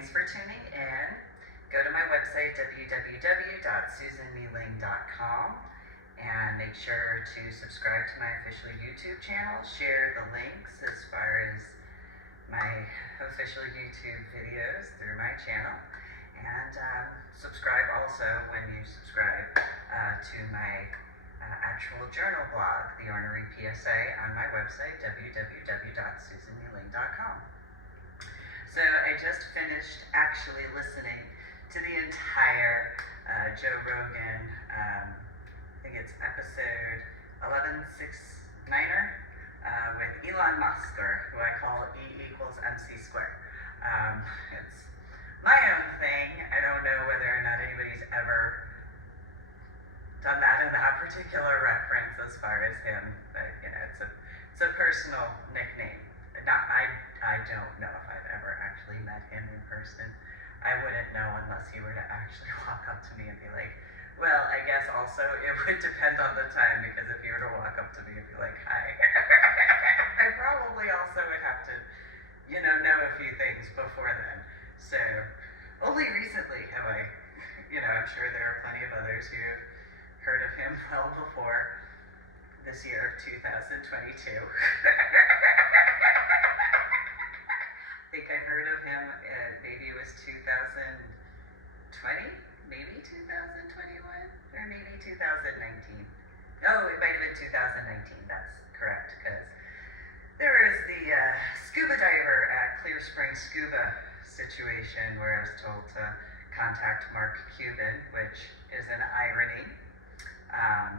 Thanks for tuning in. Go to my website, www.susanmealing.com, and make sure to subscribe to my official YouTube channel. Share the links as far as my official YouTube videos through my channel. And subscribe also when you subscribe to my actual journal blog, The Ornery PSA, on my website, www.susanmealing.com. So I just finished actually listening to the entire Joe Rogan, I think it's episode 1169er, with Elon Musk, or who I call E=MC². It's my own thing. I don't know whether or not anybody's ever done that in that particular reference as far as him, but it's a personal nickname. I don't know if I've ever actually met him in person. I wouldn't know unless he were to actually walk up to me and be like, well, I guess also it would depend on the time, because if you were to walk up to me and be like, hi, I probably also would have to, know a few things before then. So only recently have I, I'm sure there are plenty of others who have heard of him well before this year of 2022. I think I heard of him maybe it was 2020, maybe 2021, or maybe 2019. Oh, it might have been 2019, that's correct, because there was the scuba diver at Clear Spring Scuba situation where I was told to contact Mark Cuban, which is an irony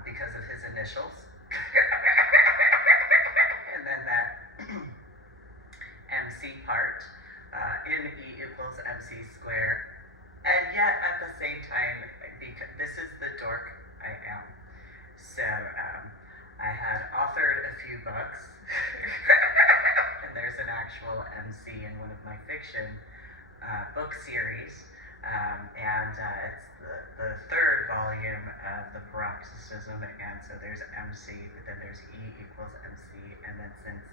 because of his initials. And then that MC part in E=MC², and yet at the same time, because this is the dork I am. So I had authored a few books, and there's an actual MC in one of my fiction book series, and it's the third volume of the paroxysm, and so there's MC, but then there's E=MC, and then since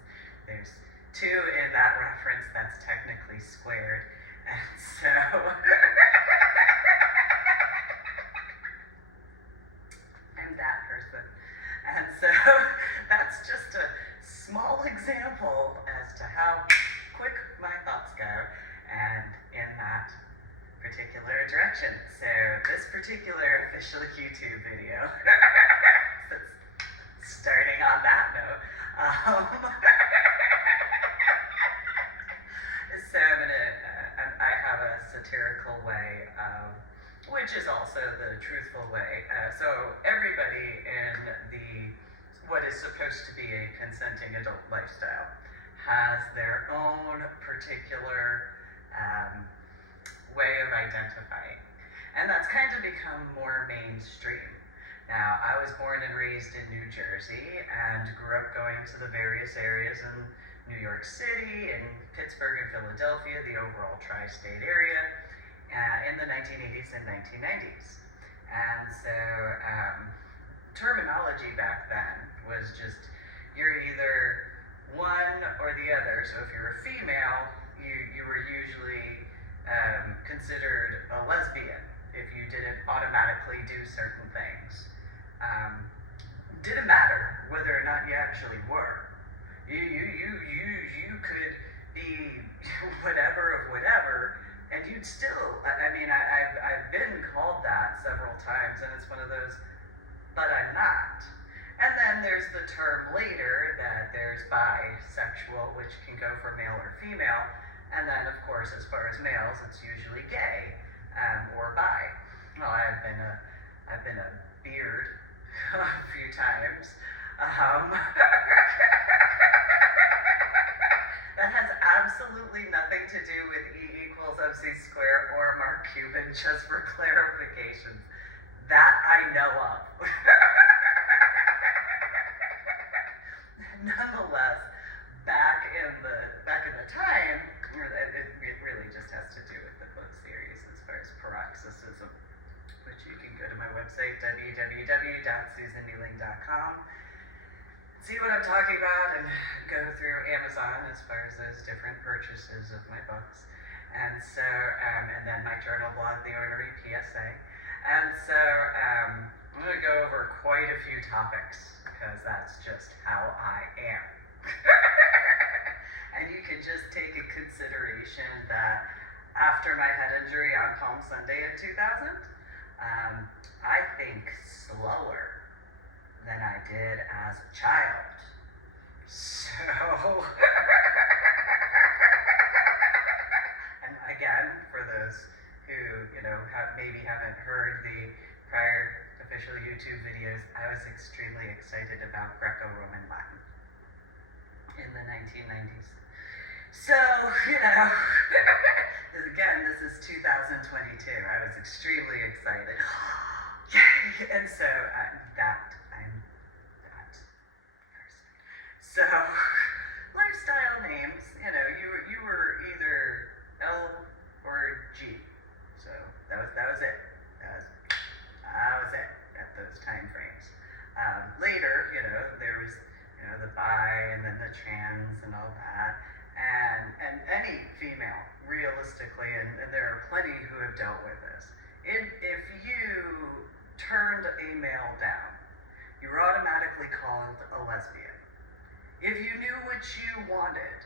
there's 2 in that reference, that's technically squared, and so I'm that person, and so that's just a small example as to how quick my thoughts go, and in that particular direction. So this particular official YouTube video, starting on that note, so I have a satirical way of, which is also the truthful way. So everybody in what is supposed to be a consenting adult lifestyle has their own particular way of identifying. And that's kind of become more mainstream. Now, I was born and raised in New Jersey and grew up going to the various areas in New York City and Pittsburgh and Philadelphia, the overall tri-state area, in the 1980s and 1990s. And so terminology back then was just, you're either one or the other. So if you're a female, you were usually considered a lesbian if you didn't automatically do certain things. Didn't matter whether or not you actually were. You could be whatever of whatever, and you'd still, I've been called that several times, and it's one of those, but I'm not. And then there's the term later that there's bisexual, which can go for male or female, and then of course as far as males, it's usually gay or bi. Well, I've been a beard a few times. That has absolutely nothing to do with E=MC² or Mark Cuban, just for clarification. That I know of. Nonetheless, back in the time, it really just has to do with the book series as far as paroxysm, which you can go to my website, www.susanmealing.com, see what I'm talking about, and go through Amazon as far as those different purchases of my books. And And so, and then my journal blog, The Ornery PSA. And so, I'm going to go over quite a few topics, because that's just how I am. And you can just take in consideration that after my head injury on Palm Sunday in 2000, I think slower than I did as a child. So, and again, for those who, maybe haven't heard the prior official YouTube videos, I was extremely excited about Greco-Roman Latin in the 1990s. So, again, this is 2022. I was extremely excited. Yay! And so, I'm that person. So, lifestyle names, you were either L or G. So, that was it. That was it at those time frames. Later, there was, the bi and then the trans and all that. And any female, realistically, and there are plenty who have dealt with this. If you turned a male down, you were automatically called a lesbian. If you knew what you wanted,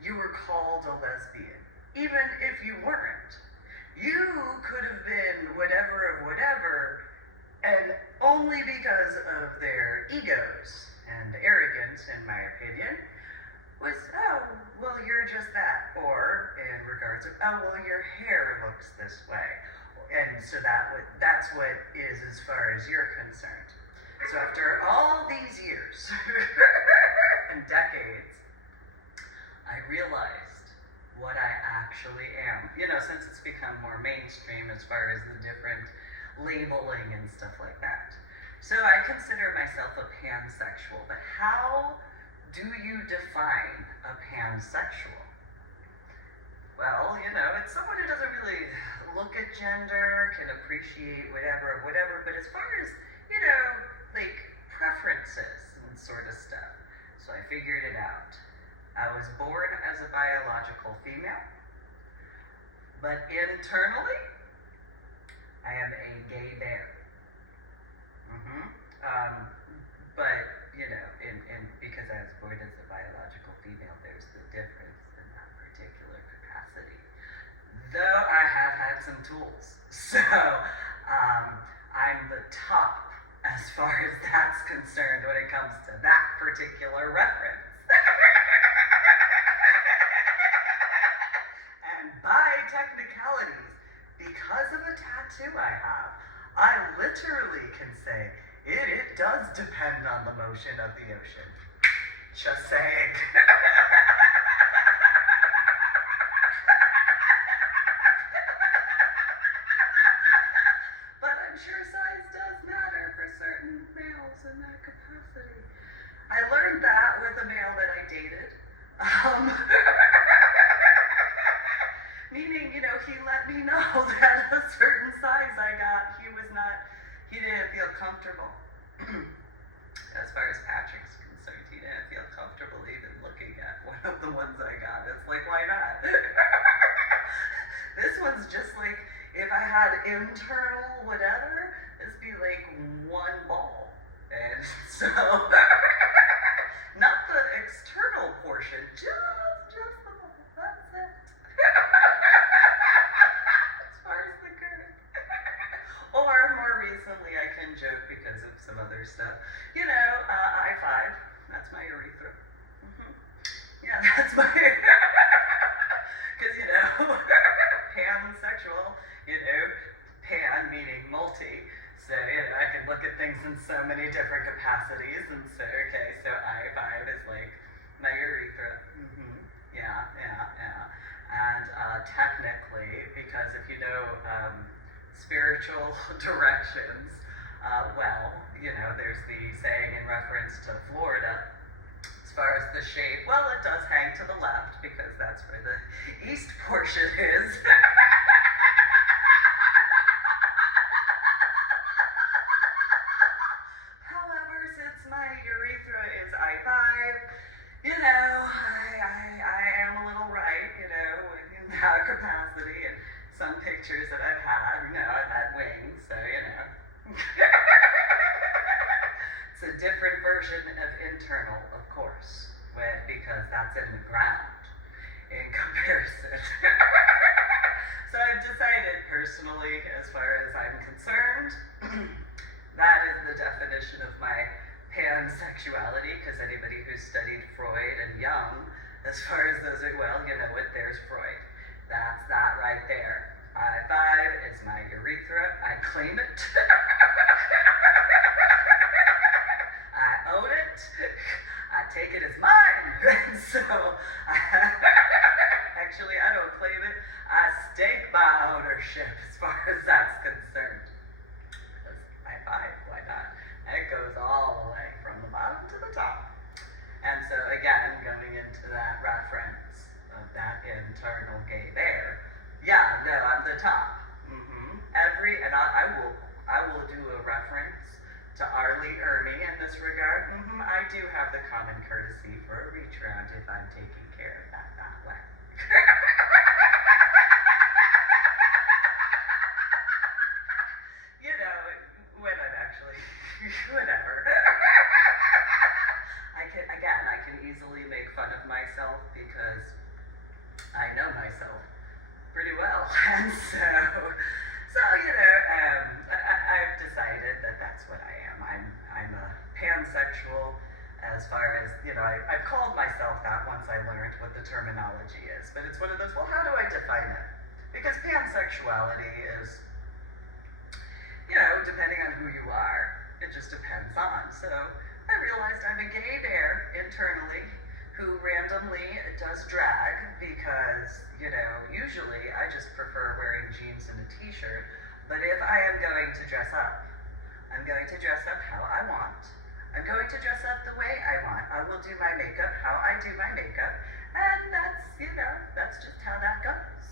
you were called a lesbian. Even if you weren't, you could have been whatever of whatever, and only because of their egos and arrogance, in my opinion, was, oh, well, you're just that. Or in regards of, oh, well, your hair looks this way. And so that's what is as far as you're concerned. So after all these years and decades, I realized what I actually am. Since it's become more mainstream as far as the different labeling and stuff like that. So I consider myself a pansexual, but how do you define a pansexual? Well, it's someone who doesn't really look at gender, can appreciate whatever, but as far as, like preferences and sort of stuff. So I figured it out. I was born as a biological female, but internally, I am a gay bear. But, because I was born as a biological female, there's the difference in that particular capacity. Though I have had some tools. So, I'm the top as far as that's concerned when it comes to that particular reference. And by technicalities, because of a tattoo I have, I literally can say, it does depend on the motion of the ocean. Just saying. But I'm sure size does matter for certain males in that capacity. I learned that with a male that I dated. Meaning, he let me know that a certain size I got, he didn't feel comfortable. As far as Patrick's concerned, he didn't feel comfortable even looking at one of the ones I got. It's like, why not? This one's just like, if I had internal whatever, this be like one ball. And so, not the external portion, just the ball, that's it. As far as the girth. Or more recently, I can joke because of some other stuff. I5, that's my urethra. Yeah, that's my, because, pansexual, pan meaning multi. So, I can look at things in so many different capacities. And so, so I5 is like my urethra. Yeah. And technically, because if you know spiritual directions, there's the saying in reference to Florida, as far as the shape, well, it does hang to the left because that's where the east portion is. However, since my urethra is I5, I am a little right, in that capacity, and some pictures that I've had, I've had wings, so It's a different version of internal, of course, because that's in the ground in comparison. So I've decided personally, as far as I'm concerned, that is the definition of my pansexuality, because anybody who's studied Freud and Jung, as far as those are, well, there's Freud. That's that right there. I-5 is my urethra. I claim it. I own it. I take it as mine. And so, actually, I don't claim it. I stake my ownership as far as that's concerned. Because I-5, why not? It goes all the way from the bottom to the top. And so, again, going into that reference of that internal gay bear, I'm the top. I will do a reference to Arlie Ermy in this regard. I do have the common courtesy for a reach around if I'm taking care of that way. When I'm actually, whatever. I can easily make fun of myself because I know myself pretty well. And I've decided that that's what I am. I'm a pansexual as far as, I've called myself that once I learned what the terminology is. But it's one of those, well, how do I define it? Because pansexuality is, depending on who you are, it just depends on. So I realized I'm a gay bear internally who randomly does drag because, usually I just prefer wearing jeans and a t-shirt. But if I am going to dress up, I'm going to dress up how I want. I'm going to dress up the way I want. I will do my makeup how I do my makeup. And that's just how that goes.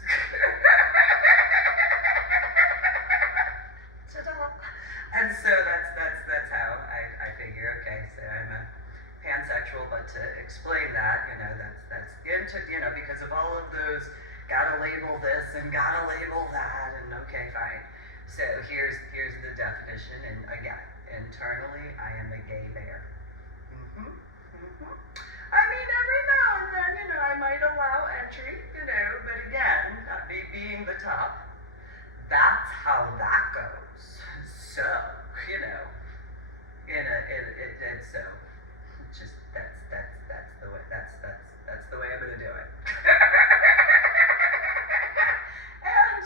Ta-da! And so that's how I figure, okay, so I'm a pansexual, but to explain that, that's into, because of all of those, gotta label this and gotta label that, and okay, fine. So here's the definition, and again, internally, I am a gay bear. I mean, every now and then, I might allow entry, but again, me being the top, that's how that goes. So, so just that's the way that's the way I'm gonna do it. And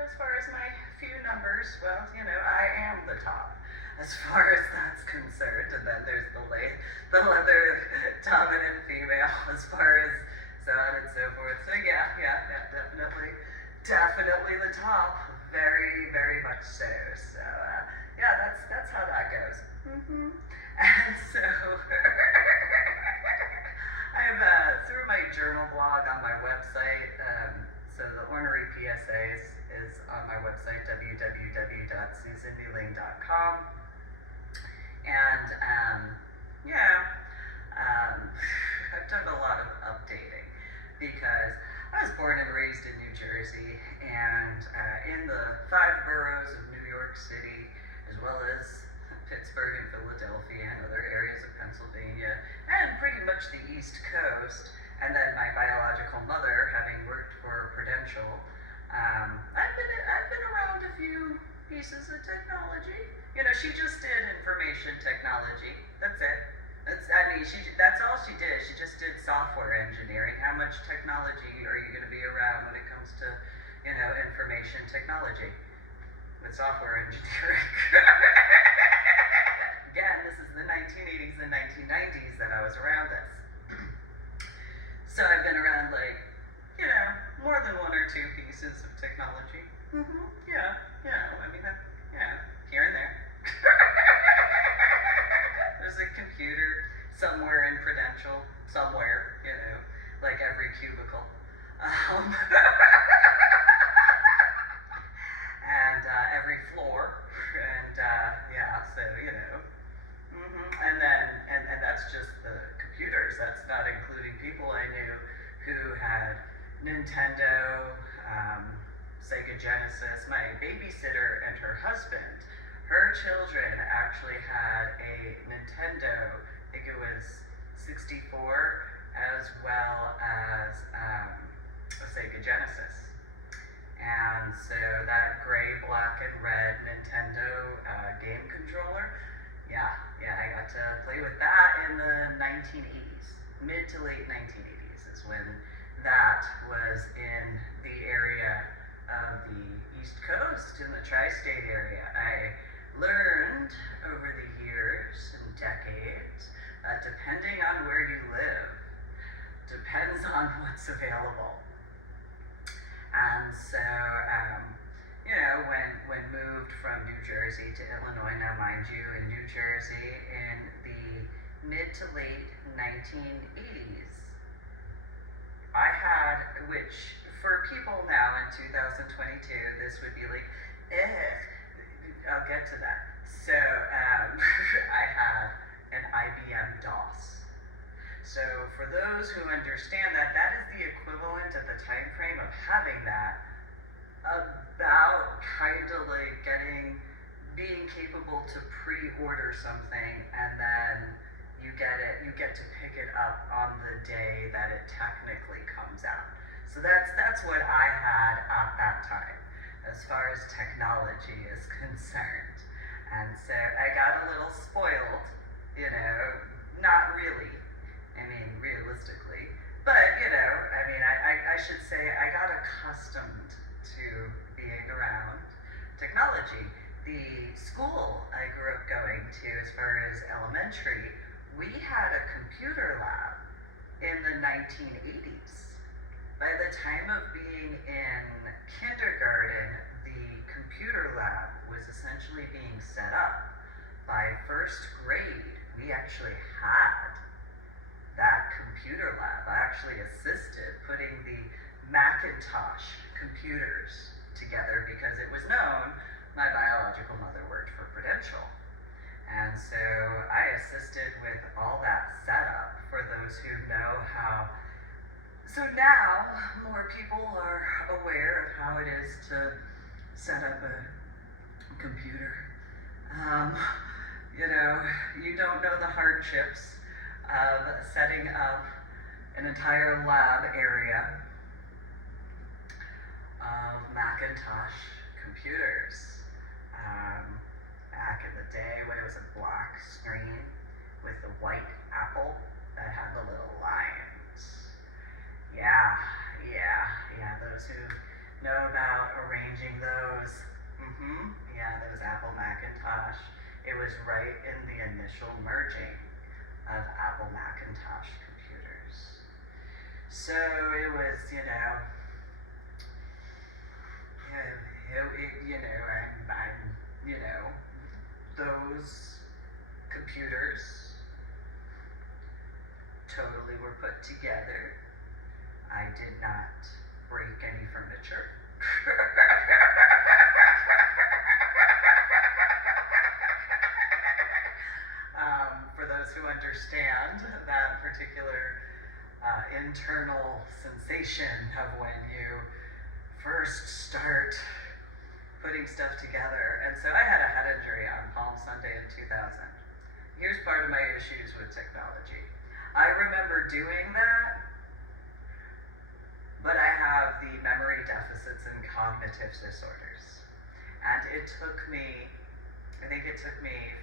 as far as my few numbers, well, I am the top as far as that's concerned, and then there's the other dominant female as far as so on and so forth. So definitely the top, very, very much so. So that's how that goes. And so I've through my journal blog on my website. So the Ornery PSAs is on my website, www.susandelang.com. And I've done a lot of updating because I was born and raised in New Jersey, and in the 5 boroughs of New York City, as well as Pittsburgh and Philadelphia and other areas of Pennsylvania, and pretty much the East Coast. And then my biological mother, having worked for Prudential, I've been around a few pieces of technology. She just did information technology. That's it. That's all she did. She just did software engineering. How much technology are you going to be around when it comes to, information technology with software engineering? Again, this is the 1980s and 1990s that I was around this. So I've been around more than 1 or 2 pieces of technology. Yeah, here and there. There's a computer somewhere in Prudential, somewhere, like every cubicle. And every floor, and and then, and that's just the computers. That's not including people I knew who had Nintendo, Sega Genesis. My babysitter and her husband, her children actually had a Nintendo, I think it was 64, as well as a Sega Genesis. And so that gray, black, and red Nintendo game controller, I got to play with that in the 1980s. Mid to late 1980s is when that was in the area of the East Coast, in the tri-state area. I learned over the years and decades, depending on where you live, depends on what's available. And so, when moved from New Jersey to Illinois, now mind you, in New Jersey in the mid to late 1980s, I had, which for people now in 2022, this would be like, I'll get to that. So, I had an IBM DOS. So for those who understand that, that is the equivalent at the time frame of having that, about kind of like being capable to pre-order something, and then you get to pick it up on the day that it technically comes out. So that's what I had at that time, as far as technology is concerned. And so I got a little spoiled, not really. I mean, realistically. But, I should say I got accustomed to being around technology. The school I grew up going to, as far as elementary, we had a computer lab in the 1980s. By the time of being in kindergarten, the computer lab was essentially being set up. By first grade, we actually had that computer lab. I actually assisted putting the Macintosh computers together because it was known my biological mother worked for Prudential. And so I assisted with all that setup for those who know how. So now more people are aware of how it is to set up a computer. You don't know the hardships of setting up an entire lab area of Macintosh computers. Back in the day when it was a black screen with the white apple that had the little lines. Yeah, those who know about arranging those, those Apple Macintosh. It was right in the initial merging of Apple Macintosh computers. So it was, those computers totally were put together. I did not break any furniture. For those who understand that particular internal sensation of when you first start putting stuff together. And so I had a head injury on Palm Sunday in 2000. Here's part of my issues with technology. I remember doing that, but I have the memory deficits and cognitive disorders. And it took me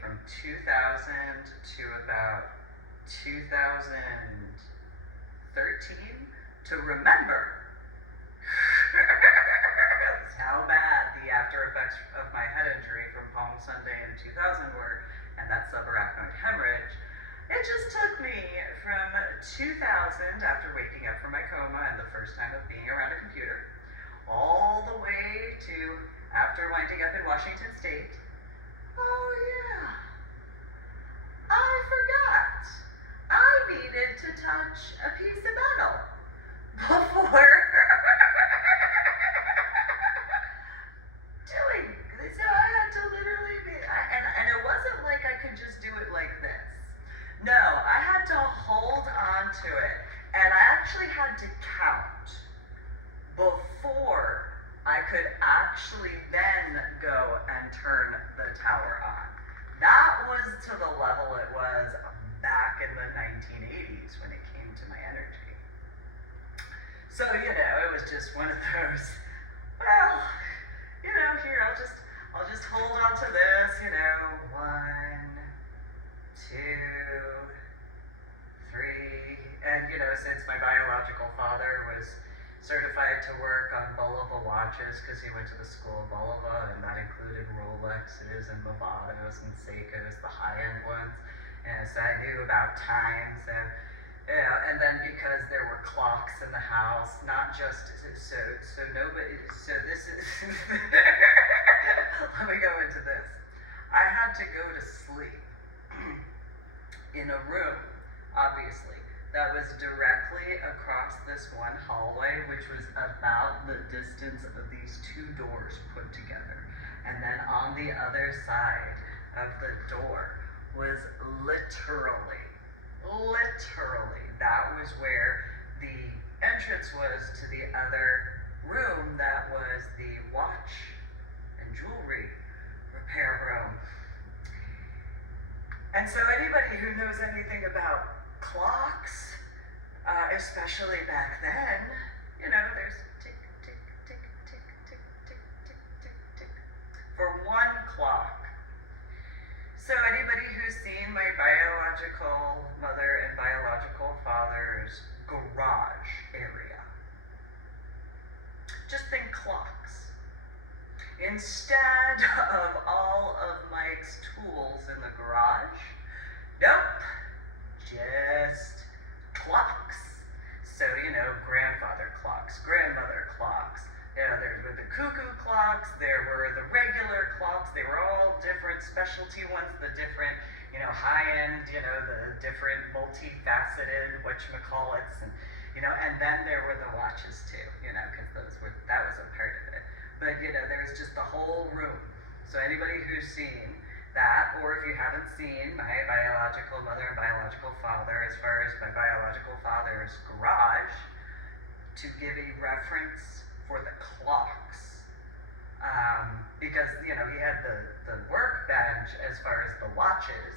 from 2000 to about 2013 to remember how bad the after effects of my head injury from Palm Sunday in 2000 were, and that subarachnoid hemorrhage. It just took me from 2000, after waking up from my coma and the first time of being around a computer, all the way to after winding up in Washington State. Oh yeah, I forgot. I needed to touch a piece of metal before doing this. So I had to literally and it wasn't like I could just do it like this. No, I had to hold on to it, and I actually had to count before to the level it was back in the 1980s when it came to my energy. So, it was just one of those, well, here, I'll just hold on to this, 1, 2, 3, and, since my biological father was certified to work on Bulova watches, because he went to the school of Bulova, and that included Rolexes and Movados and Seikos, the high-end ones, and so I knew about time, so, and then because there were clocks in the house, not just, so this is, let me go into this. I had to go to sleep in a room, obviously, that was directly across this one hallway, which was about the distance of these two doors put together. And then on the other side of the door was literally, that was where the entrance was to the other room that was the watch and jewelry repair room. And so anybody who knows anything about clocks, especially back then, there's tick, tick, tick, tick, tick, tick, tick, tick, tick, for one clock. So anybody who's seen my biological mother and biological father's garage area, just think clocks. Instead of all of Mike's tools in the garage, nope. Just clocks. So, grandfather clocks, grandmother clocks. There were the cuckoo clocks, there were the regular clocks. They were all different specialty ones, the different, high-end, the different multifaceted whatchamacallits. And then there were the watches too, because that was a part of it. But, there was just the whole room. So anybody who's seen that, or if you haven't seen my biological mother and biological father, as far as my biological father's garage, to give a reference for the clocks, because, he had the workbench as far as the watches,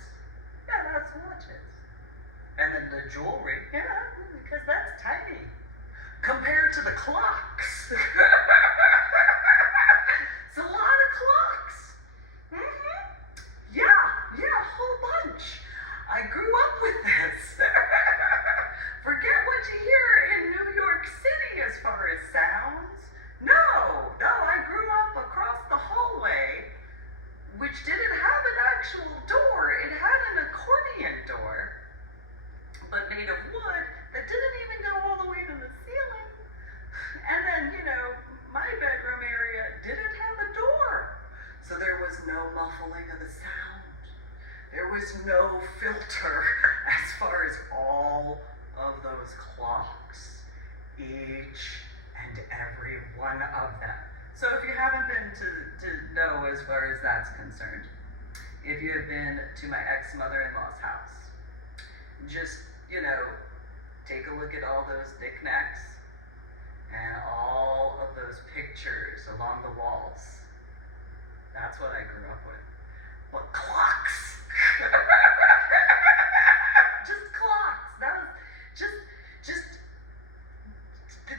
that's watches. And then the jewelry, because that's tiny, compared to the clocks. It's a lot of clocks. Yeah, a whole bunch. I grew up with this. Forget what you hear in New York City as far as sounds. No, I grew up across the hallway, which didn't have an actual door. It had an accordion door, but made of wood that didn't even go all the way to the ceiling. And then, my bedroom area didn't have a door. So there was no muffling of the sound. There was no filter as far as all of those clocks. Each and every one of them. So if you haven't been to know as far as that's concerned, if you have been to my ex-mother-in-law's house, just, take a look at all those knickknacks and all of those pictures along the walls. That's what I grew up with. But clocks! Just clocks. That was just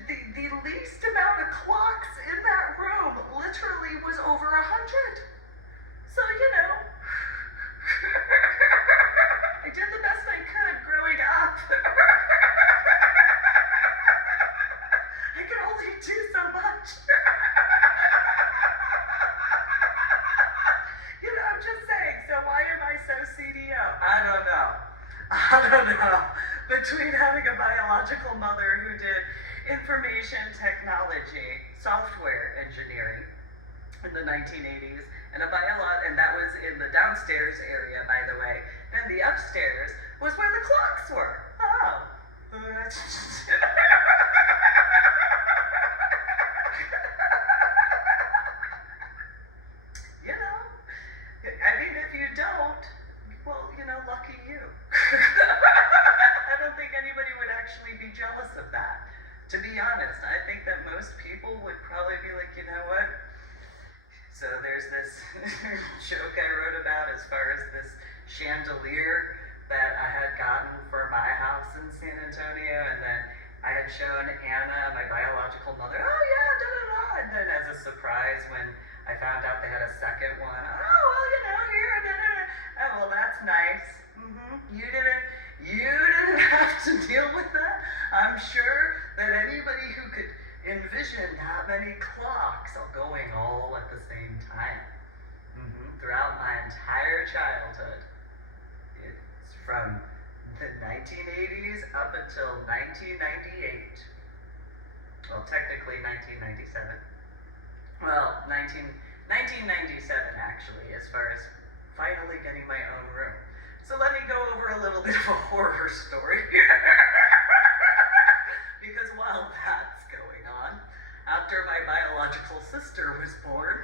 the least amount of clocks in that room literally was over 100. So, I did the best I could growing up. I could only do so much. I'm just saying, so why am I so CDO? I don't know. Between having a biological mother who did information technology, software engineering in the 1980s, and and that was in the downstairs area, by the way, and the upstairs was where the clocks were. Oh. If you don't, well, lucky you. I don't think anybody would actually be jealous of that. To be honest, I think that most people would probably be like, what? So there's this joke I wrote about as far as this chandelier that I had gotten for my house in San Antonio, and then I had shown Anna, my biological mother, oh yeah, da da da, and then as a surprise when I found out they had a second one, oh well, here, da da da, oh well, that's nice. You didn't have to deal with that. I'm sure that anybody who could envision that many clocks all going all at the same time throughout my entire childhood. It's from the 1980s up until 1998. Well, technically 1997. Well, 1997 actually, as far as finally getting my own room. So let me go over a little bit of a horror story. Because while that's going on, after my biological sister was born,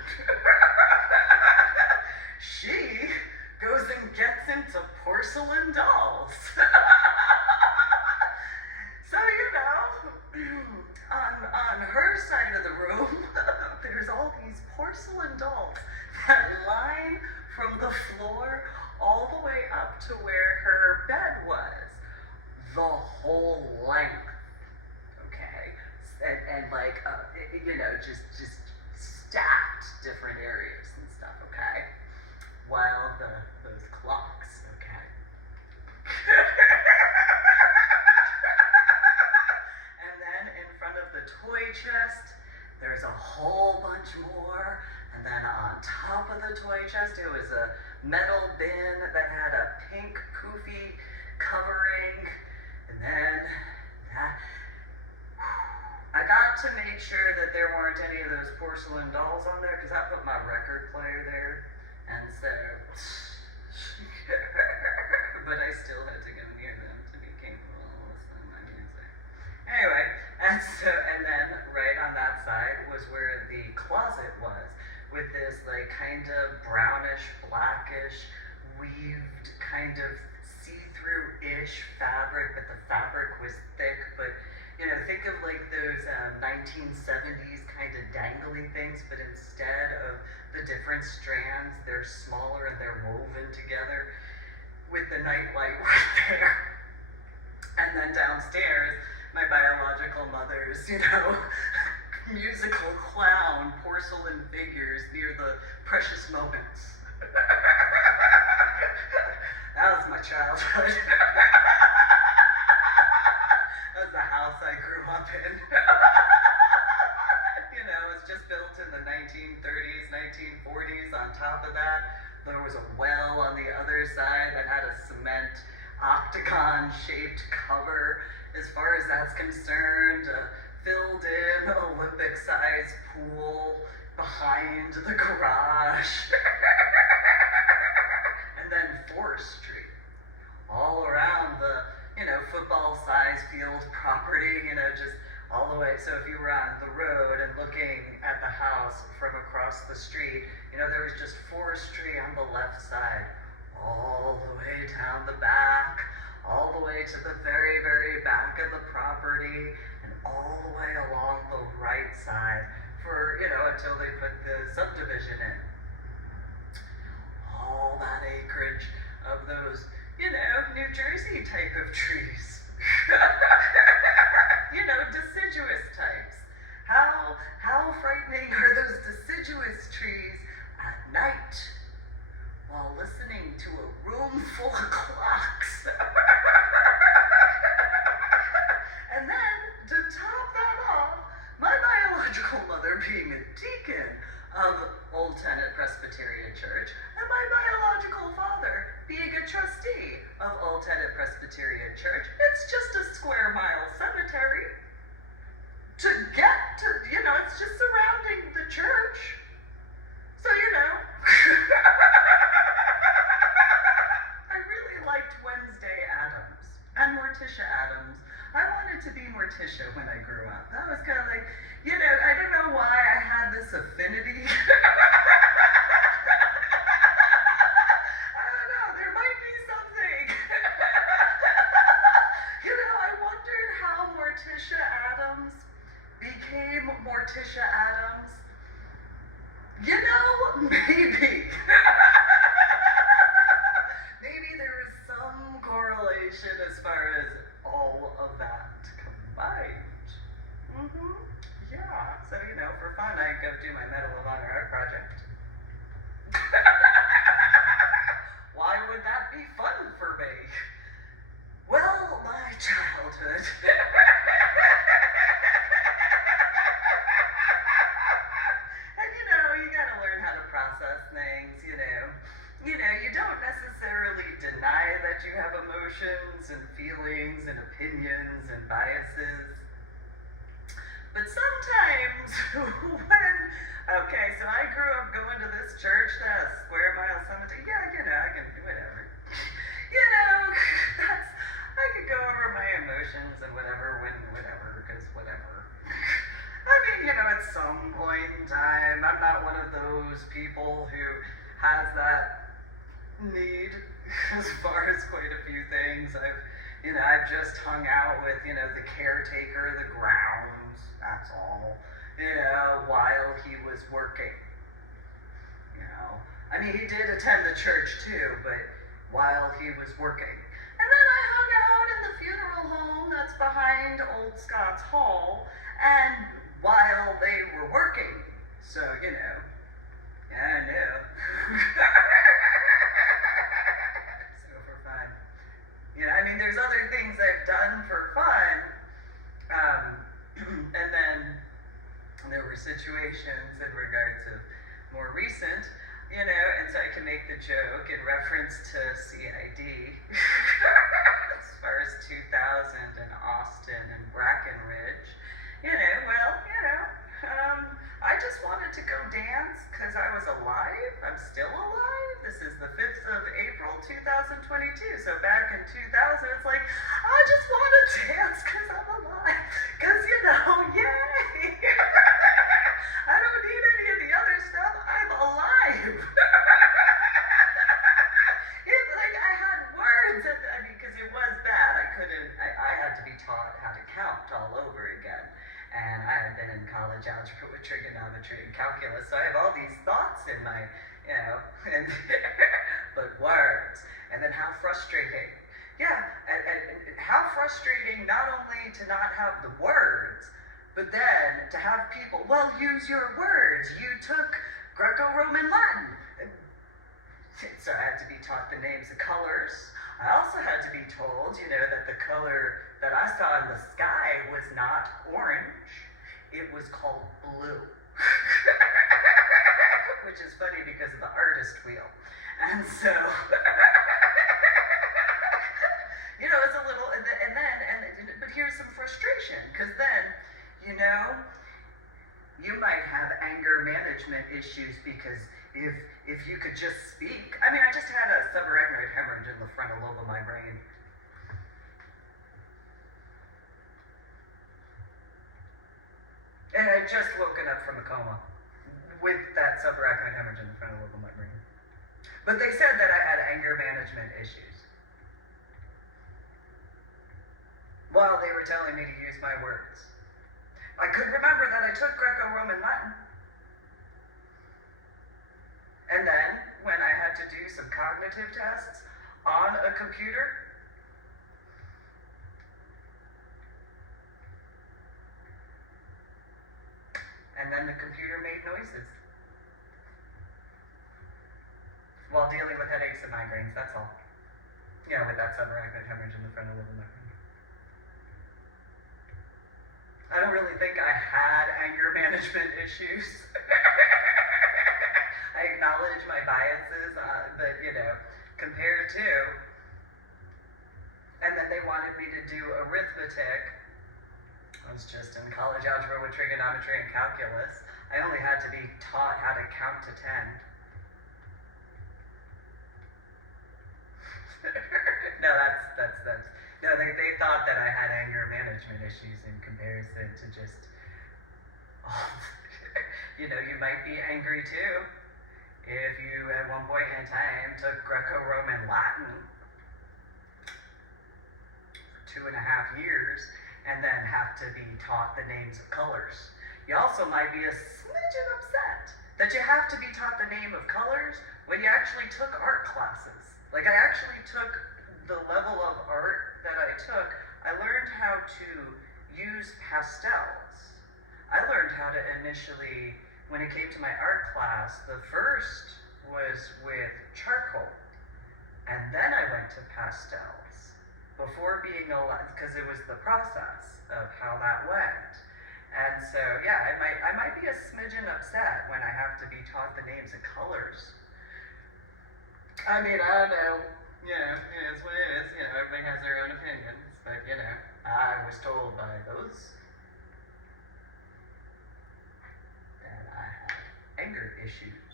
she goes and gets into porcelain dolls. So, on her side of the room, there's all these porcelain dolls that line from the floor all the way up to where her bed was. The whole length, okay? And just stacked different areas and stuff, okay? While those clocks, okay? And then in front of the toy chest, there's a whole bunch more. And then on top of the toy chest, it was a metal bin that had a pink poofy covering. And then I got to make sure that there weren't any of those porcelain dolls on there, because I put my record player there. And so, but I still had to go near them to be capable of listening to my music. Anyway, and then right on that side was where the closet was, with this like kind of brownish, blackish, weaved kind of see-through-ish fabric, but the fabric was thick. But think of like those 1970s kind of dangly things, but instead of the different strands, they're smaller and they're woven together with the nightlight right there. And then downstairs, my biological mother's, musical clown porcelain figures near the precious moments. That was my childhood. That was the house I grew up in. It was just built in the 1930s, 1940s. On top of that, there was a well on the other side that had a cement octagon-shaped cover. As far as that's concerned, filled-in Olympic-sized pool behind the garage. And then forestry all around the, football-sized field property, just all the way. So if you were on the road and looking at the house from across the street, there was just forestry on the left side, all the way down the back, all the way to the very, very back of the property, and all the way along the right side for, until they put the subdivision in. All that acreage of those, New Jersey type of trees. Deciduous types. How frightening are those deciduous trees at night while listening to a room full of clocks? And then, to top that off, my biological mother being a deacon of Old Tenet Presbyterian Church, and my biological father being a trustee of Old Tenet Presbyterian Church. It's just a square mile cemetery. To get to, it's just surrounding the church. So, I really liked Wednesday Addams and Morticia Addams. I wanted to be Morticia when I grew up. That was kind of like, I don't know why I had this affinity. I don't know, there might be something. I wondered how Morticia Addams became Morticia Addams. Maybe. Maybe So, for fun, I go do my Medal of Honor art project. Why would that be fun for me? Well, my childhood. And you gotta learn how to process things, you don't necessarily deny that you have emotions and feelings and opinions and biases. But sometimes so I grew up going to this church that has square mile cemetery. Yeah, I can do whatever. I could go over my emotions and whatever, because whatever. I mean, at some point in time, I'm not one of those people who has that need as far as quite a few things. I've just hung out with, the caretaker of the grounds, that's all, while he was working. I mean, he did attend the church too, but while he was working. And then I hung out in the funeral home that's behind Old Scott's Hall, and while they were working. So, I knew. So for fun. I mean, there's other things I've done for fun, and then there were situations in regards of more recent, and so I can make the joke in reference to CID as far as 2000 and Austin and Brackenridge, I just wanted to go dance because I was alive. I'm still alive. This is the 5th of April, 2022. So back in 2000, it's like, I just want to dance because I'm alive. Because, yay! I don't need any of the other stuff. I'm alive. I had words. Because it was bad. I had to be taught how to count all over again. And I had been in college algebra with trigonometry and calculus, so I have all these thoughts in my, but words. And then how frustrating. Yeah, and how frustrating not only to not have the words, but then to have people, well, use your words. You took Greco-Roman Latin. So I had to be taught the names of colors. I also had to be told, that the color that I saw in the sky was not orange. It was called blue. Which is funny because of the artist wheel. And so, it's a little, but here's some frustration, because then, you might have anger management issues because if you could just speak. I mean, I just had a subarachnoid hemorrhage in the frontal lobe of my brain. And I just woken up from a coma with that subarachnoid hemorrhage in the frontal lobe of my brain. But they said that I had anger management issues while they were telling me to use my words. I could remember that I took Greco-Roman Latin. And then, when I had to do some cognitive tests on a computer, and then the computer made noises while dealing with headaches and migraines, that's all. With that subarachnoid hemorrhage in the frontal lobe of my brain. I don't really think I had anger management issues. I acknowledge my biases, but, compared to, and then they wanted me to do arithmetic. I was just in college algebra with trigonometry and calculus. I only had to be taught how to count to 10. No, they thought that I had anger management issues in comparison to just, you might be angry too if you at one point in time took Greco-Roman Latin for 2.5 years and then have to be taught the names of colors. You also might be a smidgen upset that you have to be taught the name of colors when you actually took art classes. Like, I actually took the level of art that I took, I learned how to use pastels. I learned how to initially, when it came to my art class, the first was with charcoal. And then I went to pastels before being allowed, because it was the process of how that went. And so, yeah, I might be a smidgen upset when I have to be taught the names of colors. I mean, I don't know. You know, it is what it is. You know, everybody has their own opinions. But, you know, I was told by those that I had anger issues.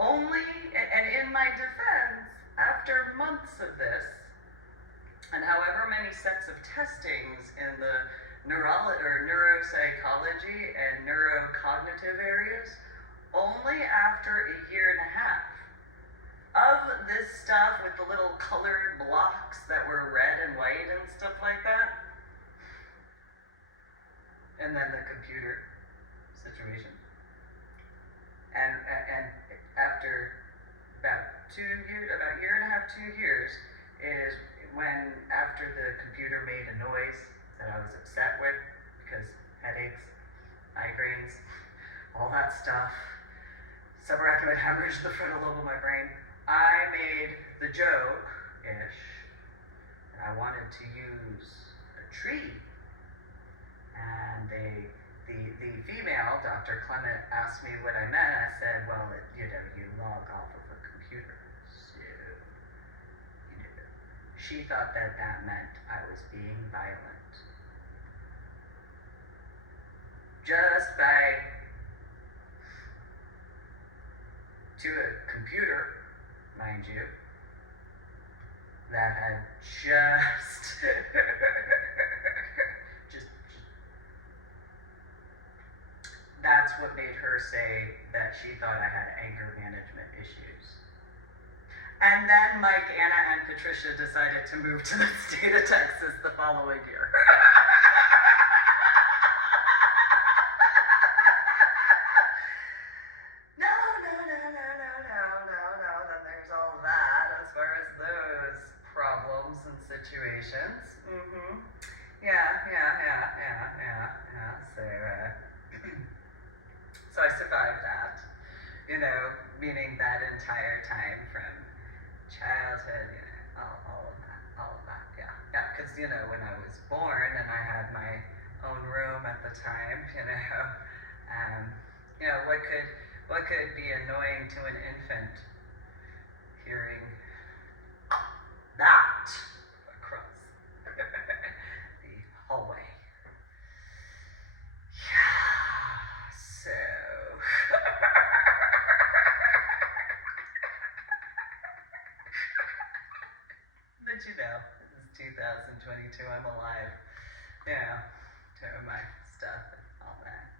Only, and in my defense, after months of this, and however many sets of testings in the neuropsychology and neurocognitive areas, only after a year and a half of this stuff with the little colored blocks that were red and white and stuff like that, and then the computer situation. And after about 2 years, about a year and a half, 2 years, is when, after the computer made a noise that I was upset with, because headaches, migraines, all that stuff, subarachnoid hemorrhage to the frontal lobe of my brain, I made the joke-ish that I wanted to use a tree. And the female, Dr. Clement, asked me what I meant. I said, well, you log off of a computer. So, she thought that meant I was being violent. Just to a computer, mind you, that had just that's what made her say that she thought I had anger management issues. And then Mike, Anna, and Patricia decided to move to the state of Texas the following year. No, that there's all that as far as those problems and situations. Yeah. So I survived that, meaning that entire time from childhood, all of that, yeah, because, when I was born and I had my own room at the time, what could be annoying to an infant hearing that across the hallway? Yeah, so but this is 2022, I'm alive, to my stuff and all that.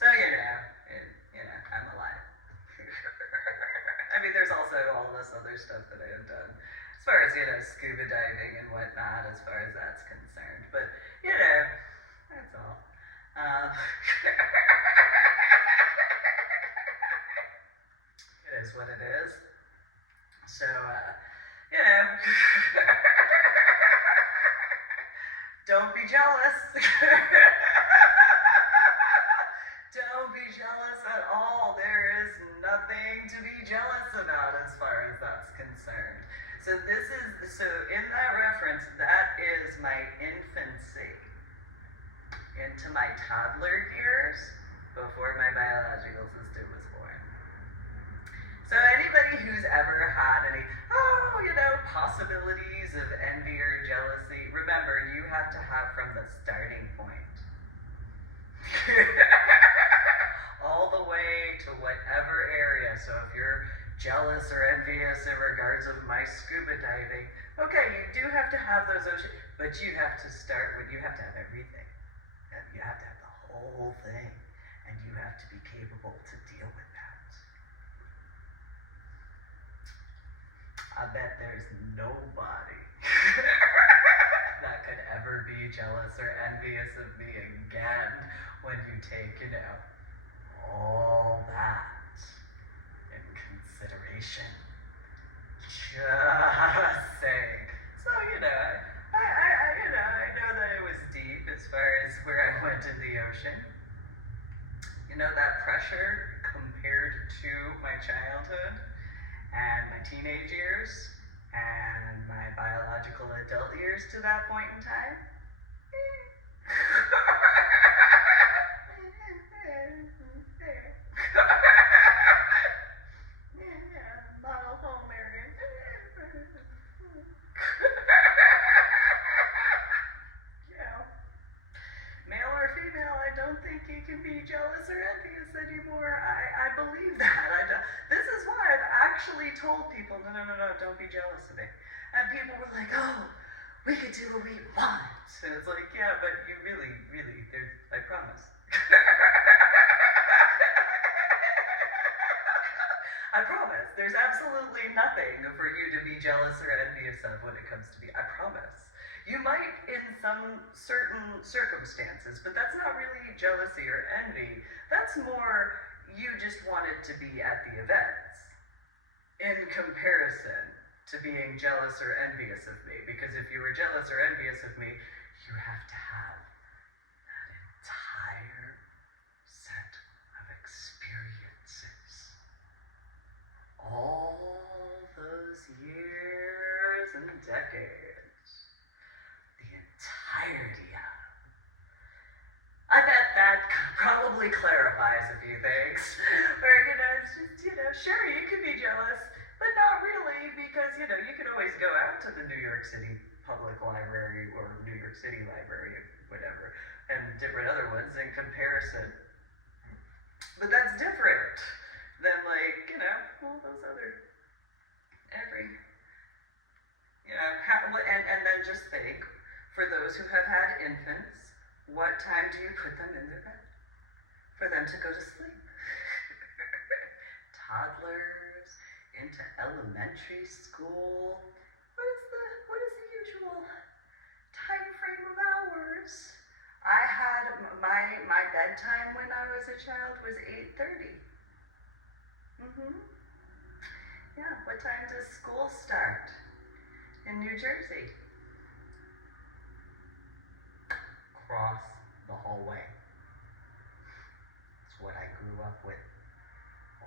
So, I'm alive. I mean, there's also all this other stuff that I have done, as far as, scuba diving and whatnot, as far as that's concerned. But, that's all. It is what it is. So, don't be jealous. Don't be jealous at all. There is nothing to be jealous about as far as that's concerned. So in that reference, that is my infancy into my toddler years before my biological sister was born. So anybody who's ever had any, possibilities of envy or jealousy, remember, you have to have from the starting point. All the way to whatever area. So if you're jealous or envious in regards of my scuba diving, okay, you do have to have those oceans, but you have to start with, you have to have everything. You have to have the whole thing, and you have to be capable to deal with that. I bet there's nobody that could ever be jealous or envious of me again when you take, all that in consideration. Just saying. So, I know that it was deep as far as where I went in the ocean. You know, that pressure compared to my childhood and my teenage years and my biological adult years to that point in time. Model home area. You know, male or female, I don't think you can be jealous or envious anymore. I believe that. This is why I've actually told people, no, don't be jealous of me. And people were like, oh, we could do what we want. And it's like, yeah, but you really, I promise. I promise. There's absolutely nothing for you to be jealous or envious of when it comes to me. I promise. You might in some certain circumstances, but that's not really jealousy or envy. That's more you just wanted to be at the events in comparison to being jealous or envious of me. Because if you were jealous or envious of me, you have to have that entire set of experiences. All those years and decades. The entirety of. I bet that probably clarifies a few things. Where, it's just, sure, you could be jealous, but not really, because, you could always go out to the New York City Public Library or New York City Library, whatever, and different other ones in comparison. But that's different than, all those other, and then just think, for those who have had infants, what time do you put them in their bed? For them to go to sleep. Toddlers into elementary school. What is the usual time frame of hours? I had my bedtime when I was a child was 8:30. Yeah, what time does school start in New Jersey? Across the hallway. That's what I grew up with.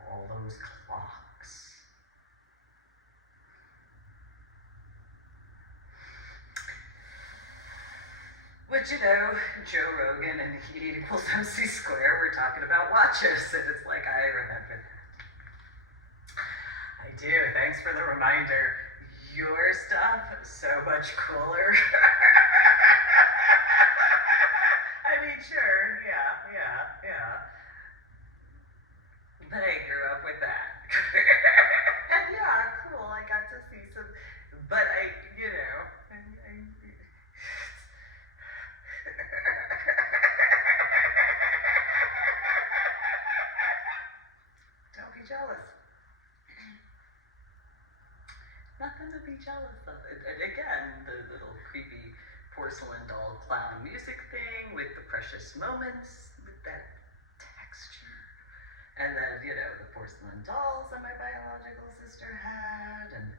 All those clocks. Which, Joe Rogan and E equals MC squared, we're talking about watches, and it's like, I remember that. I do, thanks for the reminder. Your stuff, so much cooler. I mean, sure, yeah. But I grew up with that. And yeah, cool, I got to see some, but don't be jealous. Nothing to be jealous of. And again, the little creepy porcelain doll clown music thing with the precious moments, with that texture. And then, the porcelain dolls that my biological sister had, and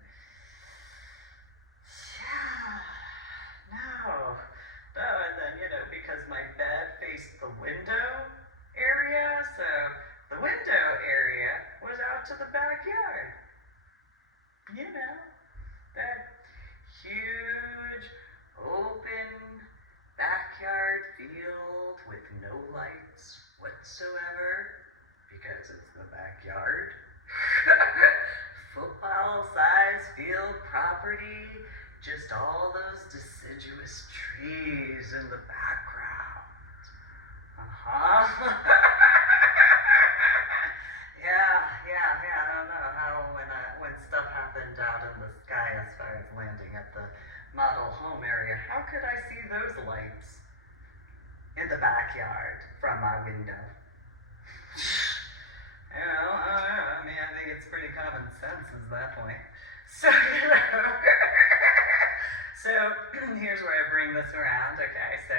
and then, because my bed faced the window area, so the window area was out to the backyard. That huge, open backyard field with no lights whatsoever, because it's the backyard. Football-sized field property, just all those deciduous trees in the background. I don't know how when stuff happened out in the sky as far as landing at the model home area, how could I see those lights in the backyard from my window? I mean, I think it's pretty common sense at that point. So, so here's where I bring this around. Okay, so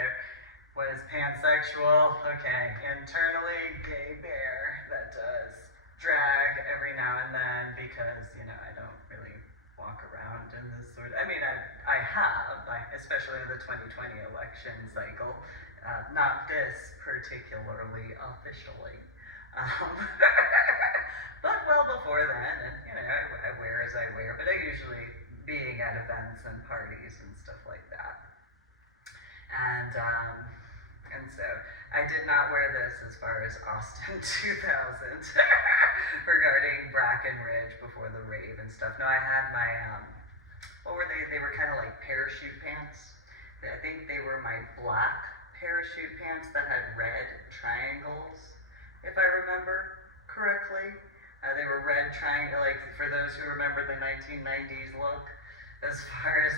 what is pansexual? Okay, internally gay bear that does drag every now and then because, I don't really walk around in this sort of, I have, especially in the 2020 election cycle, not this particularly officially, Um, but well before then, and I wear as I wear, but I usually being at events and parties and stuff like that. And so I did not wear this as far as Austin 2000 regarding Brackenridge before the rave and stuff. No, I had my, what were they? They were kind of like parachute pants. I think they were my black parachute pants that had red triangles, if I remember correctly. They were red triangle, like for those who remember the 1990s look, as far as,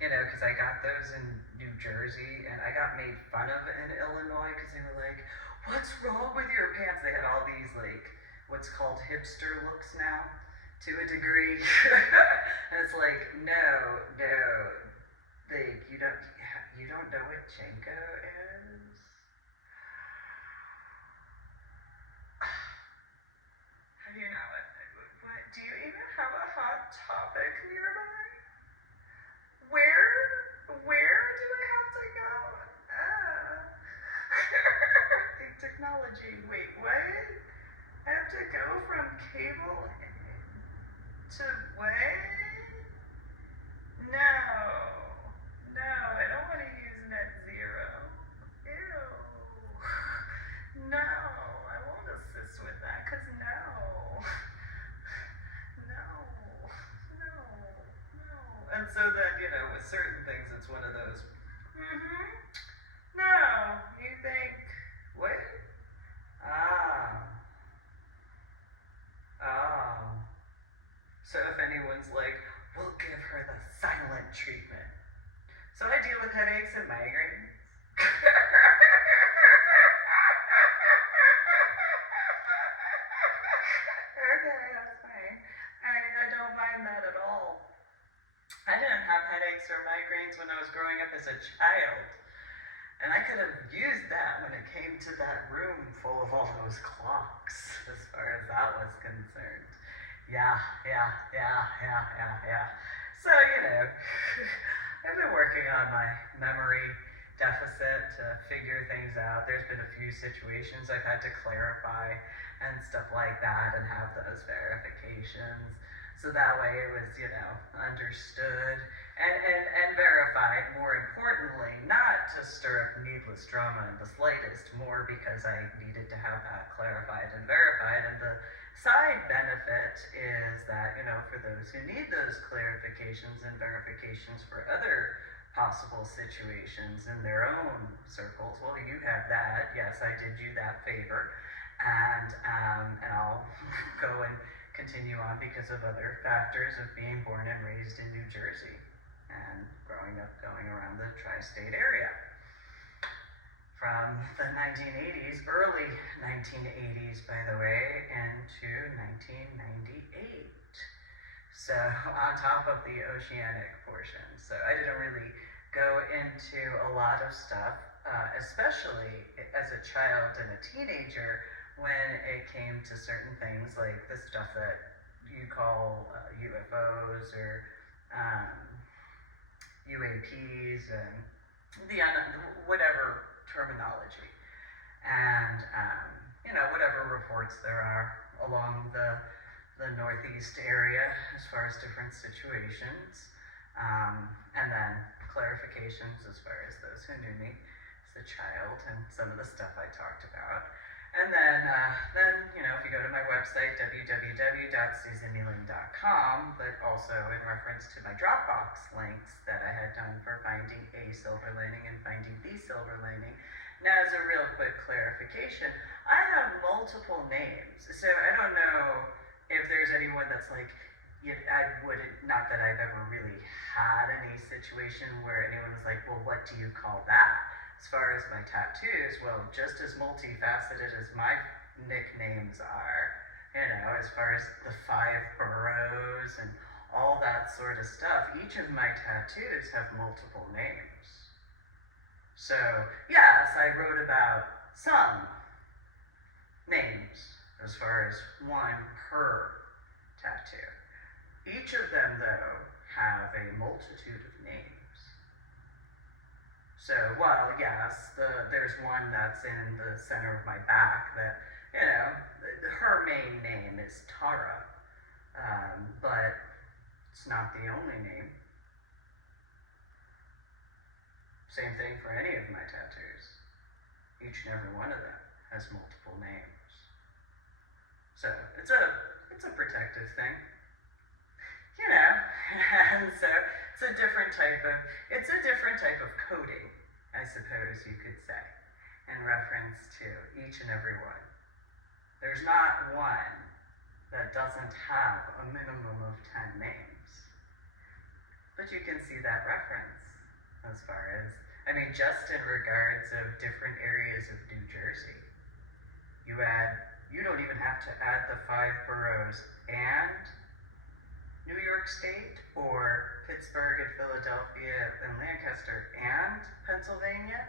because I got those in New Jersey, and I got made fun of in Illinois because they were like, what's wrong with your pants? They had all these, like, what's called hipster looks now, to a degree. And it's like, no, like, you don't know what Jenko is? How do you know it? What, do you even have a hot topic nearby? Where do I have to go? Technology, wait, what? I have to go from cable to what? No, I don't want to use net zero. Ew. No, I won't assist with that, because no. And so then, with certain things, it's one of those, no, you think, what? So if anyone's like, we'll give her the silent treatment. So I deal with headaches and migraines. Okay, that's fine. I don't mind that at all. I didn't have headaches or migraines when I was growing up as a child. And I could have used that when it came to that room full of all those clocks, as far as that was concerned. Yeah. So, I've been working on my memory deficit to figure things out. There's been a few situations I've had to clarify and stuff like that and have those verifications. So that way it was, understood and verified, more importantly, not to stir up needless drama in the slightest, more because I needed to have that clarified and verified. And the side benefit is that, for those who need those clarifications and verifications for other possible situations in their own circles, well, you have that. Yes, I did you that favor. And I'll go and continue on because of other factors of being born and raised in New Jersey and growing up going around the tri-state area. From the 1980s, early 1980s, by the way, into 1998. So on top of the oceanic portion. So I didn't really go into a lot of stuff, especially as a child and a teenager, when it came to certain things like the stuff that you call UFOs or UAPs and whatever terminology. And, whatever reports there are along the Northeast area as far as different situations. And then clarifications as far as those who knew me as a child and some of the stuff I talked about. And then if you go to my website, www.susanmealing.com, but also in reference to my Dropbox links that I had done for finding a silver lining and finding the silver lining. Now, as a real quick clarification, I have multiple names, so I don't know if there's anyone that's like, not that I've ever really had any situation where anyone was like, well, what do you call that? As far as my tattoos, well, just as multifaceted as my nicknames are, as far as the 5 boroughs and all that sort of stuff, each of my tattoos have multiple names. So, yes, I wrote about some names as far as 1 per tattoo. Each of them, though, have a multitude of names. So, well, yes, there's one that's in the center of my back that, her main name is Tara, but it's not the only name. Same thing for any of my tattoos. Each and every one of them has multiple names. So it's a protective thing, and so it's a different type of coding, I suppose you could say, in reference to each and every one. There's not one that doesn't have a minimum of 10 names, but you can see that reference as far as, just in regards of different areas of New Jersey. You don't even have to add the 5 boroughs and New York State, or Pittsburgh and Philadelphia and Lancaster and Pennsylvania,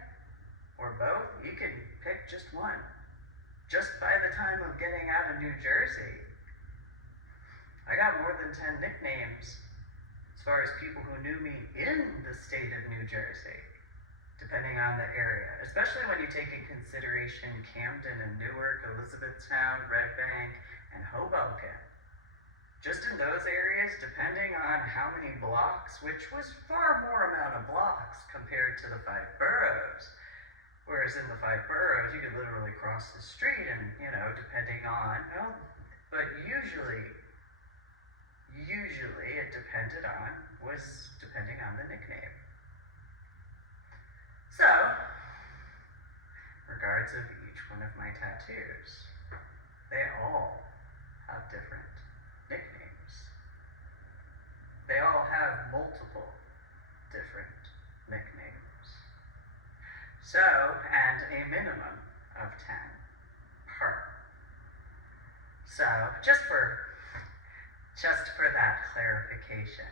or both. You can pick just one. Just by the time of getting out of New Jersey, I got more than 10 nicknames as far as people who knew me in the state of New Jersey, depending on the area, especially when you take in consideration Camden and Newark, Elizabethtown, Red Bank, and Hoboken. Just in those areas, depending on how many blocks, which was far more amount of blocks compared to the 5 boroughs. Whereas in the 5 boroughs, you could literally cross the street and, depending on, but usually it was depending on the nickname. So, regards of each one of my tattoos, they all have different nicknames. They all have multiple different nicknames. So, and a minimum of 10 per. So, just for that clarification.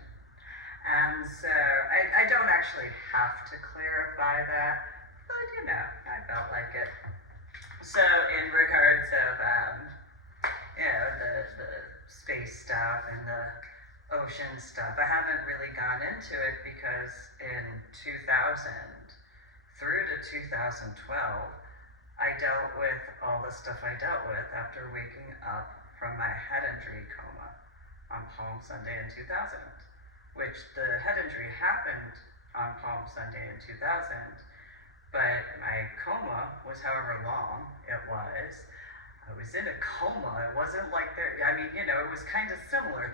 And so, I don't actually have to clarify that, but I felt like it. So, in regards of, the space stuff and the ocean stuff, I haven't really gone into it because in 2000 through to 2012, I dealt with all the stuff I dealt with after waking up from my head injury coma on Palm Sunday in 2000, which the head injury happened on Palm Sunday in 2000, but my coma was however long it was. I was in a coma. It wasn't like it was kind of similar.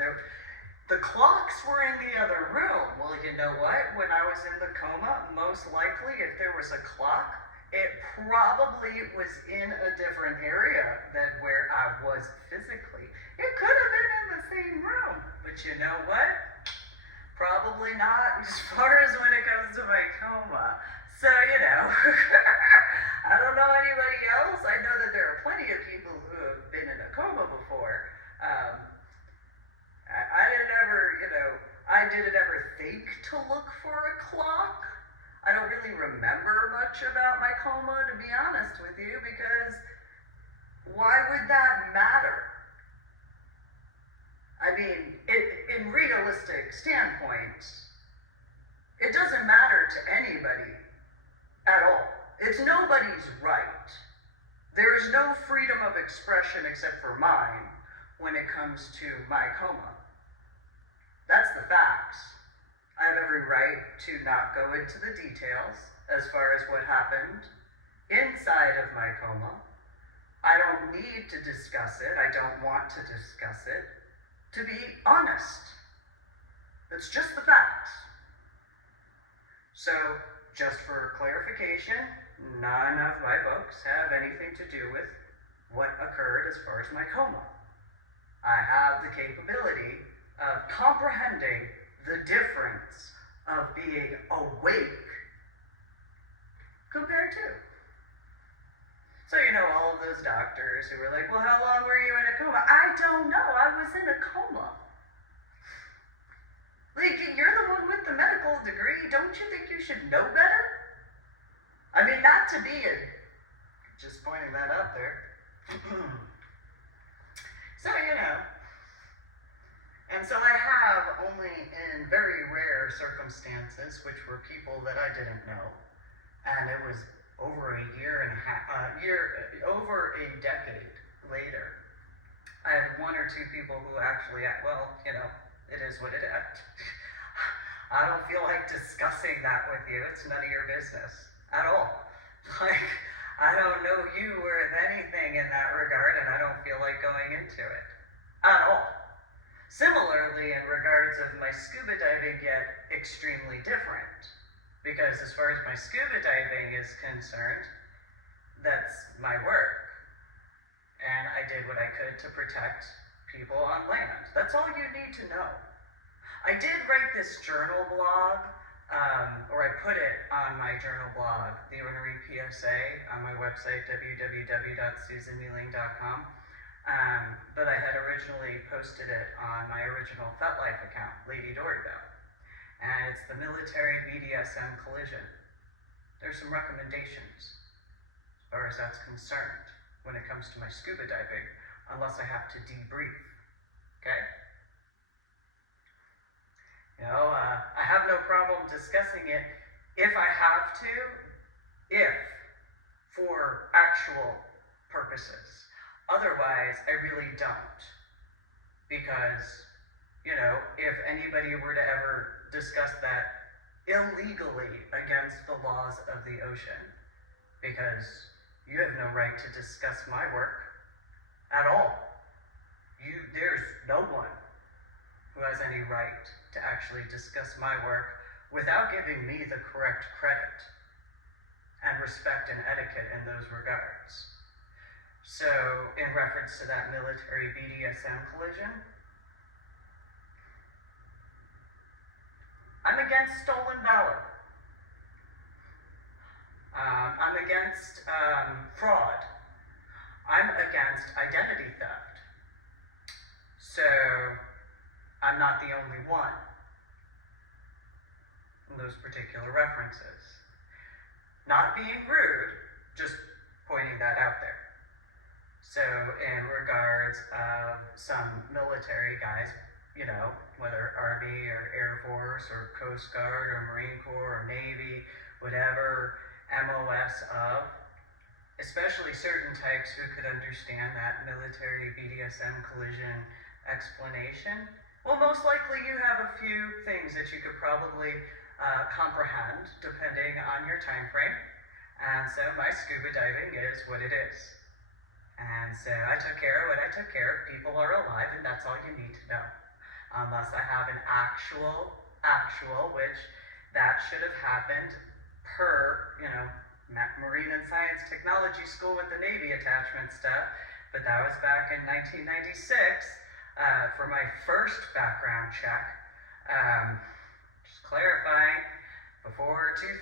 The clocks were in the other room. Well, you know what? When I was in the coma, most likely if there was a clock, it probably was in a different area than where I was physically. It could have been in the same room, but you know what? Probably not as far as when it comes to my coma. So, I don't know anybody else. I know that there are plenty of people who have been in a coma before. I didn't ever think to look for a clock. I don't really remember much about my coma, to be honest with you, because why would that matter? In realistic standpoint, it doesn't matter to anybody at all. It's nobody's right. There is no freedom of expression except for mine when it comes to my coma. That's the facts. I have every right to not go into the details as far as what happened inside of my coma. I don't need to discuss it. I don't want to discuss it. To be honest, it's just the facts. So, just for clarification, none of my books have anything to do with what occurred as far as my coma. I have the capability of comprehending the difference of being awake compared to. So, all of those doctors who were like, well, how long were you in a coma? I don't know. I was in a coma. Like, you're the one with the medical degree. Don't you think you should know better? Not to be just pointing that out there. So, And so I have only in very rare circumstances, which were people that I didn't know, And it was over over a decade later, I had one or two people who actually, well, it is what it is. I don't feel like discussing that with you. It's none of your business at all. Like, I don't know you worth anything in that regard, and I don't feel like going into it at all. Similarly, in regards of my scuba diving, yet extremely different. Because as far as my scuba diving is concerned, that's my work. And I did what I could to protect people on land. That's all you need to know. I did write this journal blog, or I put it on my journal blog, the Ordinary PSA, on my website, www.susanmealing.com. But I had originally posted it on my original FetLife account, Lady Dorybell. And it's the military BDSM collision. There's some recommendations as far as that's concerned when it comes to my scuba diving, unless I have to debrief, okay? I have no problem discussing it if I have to, for actual purposes. Otherwise, I really don't. Because, if anybody were to ever discuss that illegally against the laws of the ocean, because you have no right to discuss my work at all. There's no one who has any right to actually discuss my work without giving me the correct credit and respect and etiquette in those regards. So, in reference to that military BDSM collision, I'm against stolen valor. I'm against fraud. I'm against identity theft. So, I'm not the only one in those particular references. Not being rude, just pointing that out there. So, in regards of some military guys, whether Army or Air Force or Coast Guard or Marine Corps or Navy, whatever MOS of, especially certain types who could understand that military BDSM collision explanation, well, most likely you have a few things that you could probably comprehend depending on your time frame. And so my scuba diving is what it is. And so I took care of what I took care of. People are alive, and that's all you need to know. Unless I have an actual, which that should have happened per, Marine and Science Technology School with the Navy attachment stuff. But that was back in 1996 for my first background check. Just clarifying, before 2000,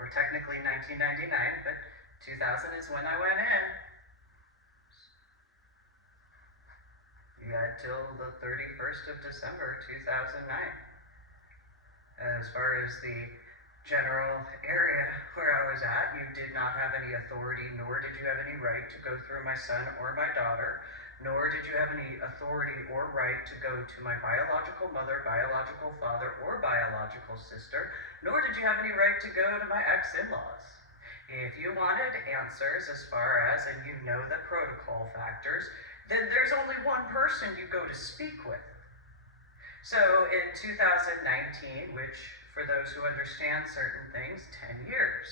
or technically 1999, but 2000 is when I went in. You had till the 31st of December 2009. As far as the general area where I was at, you did not have any authority, nor did you have any right to go through my son or my daughter, nor did you have any authority or right to go to my biological mother, biological father, or biological sister, nor did you have any right to go to my ex-in-laws. If you wanted answers as far as, and you know the protocol factors, then there's only one person you go to speak with. So in 2019, which for those who understand certain things, 10 years.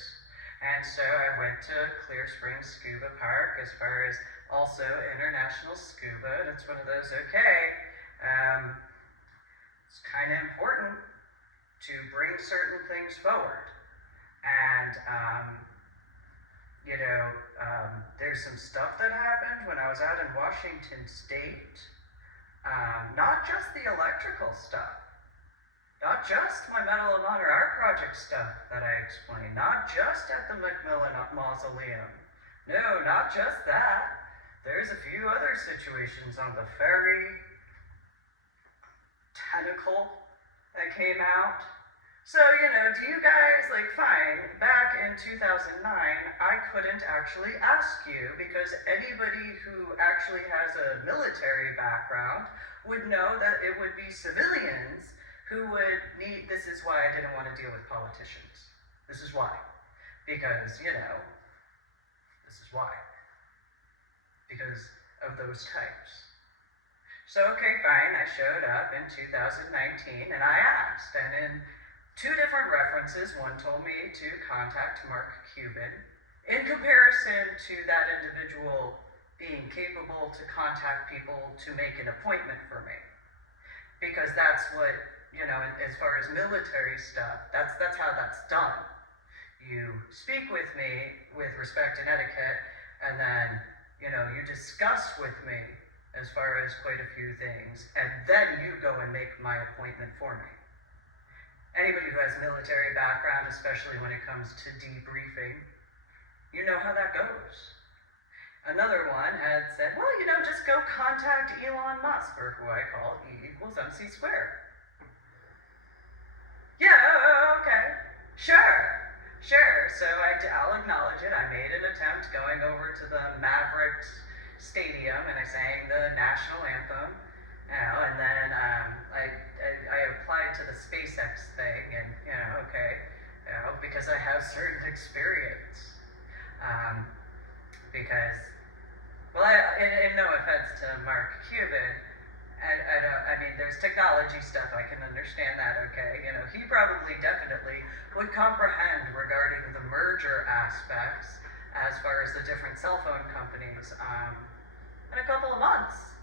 And so I went to Clear Springs Scuba Park as far as also International Scuba. And it's one of those, it's kind of important to bring certain things forward. And, there's some stuff that happened when I was out in Washington State. Not just the electrical stuff. Not just my Medal of Honor Art Project stuff that I explained. Not just at the Macmillan Mausoleum. No, not just that. There's a few other situations on the ferry. Tentacle that came out. So, do you guys, fine, back in 2009, I couldn't actually ask you because anybody who actually has a military background would know that it would be civilians who would need, this is why I didn't want to deal with politicians. This is why. Because, this is why. Because of those types. So, okay, fine, I showed up in 2019 and I asked, and in 2 different references, one told me to contact Mark Cuban in comparison to that individual being capable to contact people to make an appointment for me. Because that's what, as far as military stuff, that's how that's done. You speak with me with respect and etiquette, and then, you discuss with me as far as quite a few things, and then you go and make my appointment for me. Anybody who has military background, especially when it comes to debriefing, you know how that goes. Another one had said, well, just go contact Elon Musk, or who I call E=MC². Yeah, okay, sure. So I'll acknowledge it. I made an attempt going over to the Mavericks Stadium, and I sang the national anthem, and then I applied to the SpaceX thing, and because I have certain experience, because, well, in no offense to Mark Cuban, there's technology stuff, I can understand that, okay? He probably definitely would comprehend regarding the merger aspects as far as the different cell phone companies in a couple of months.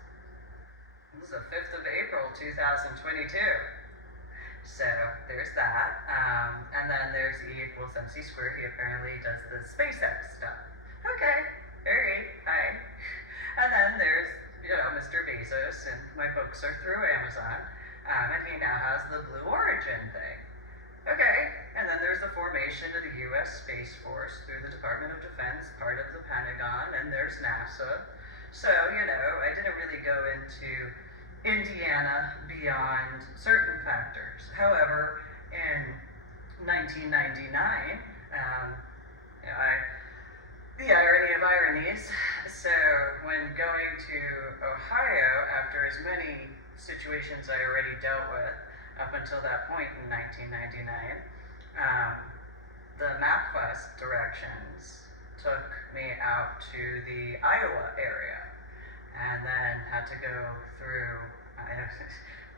This is the 5th of April, 2022. So there's that. And then there's E=MC². He apparently does the SpaceX stuff. Okay, very hi. And then there's, Mr. Bezos, and my books are through Amazon, and he now has the Blue Origin thing. Okay, and then there's the formation of the U.S. Space Force through the Department of Defense, part of the Pentagon, and there's NASA. So, I didn't really go into Indiana beyond certain factors. However, in 1999, the irony of ironies, so when going to Ohio, after as many situations I already dealt with up until that point in 1999, the MapQuest directions took me out to the Iowa area, and then had to go through,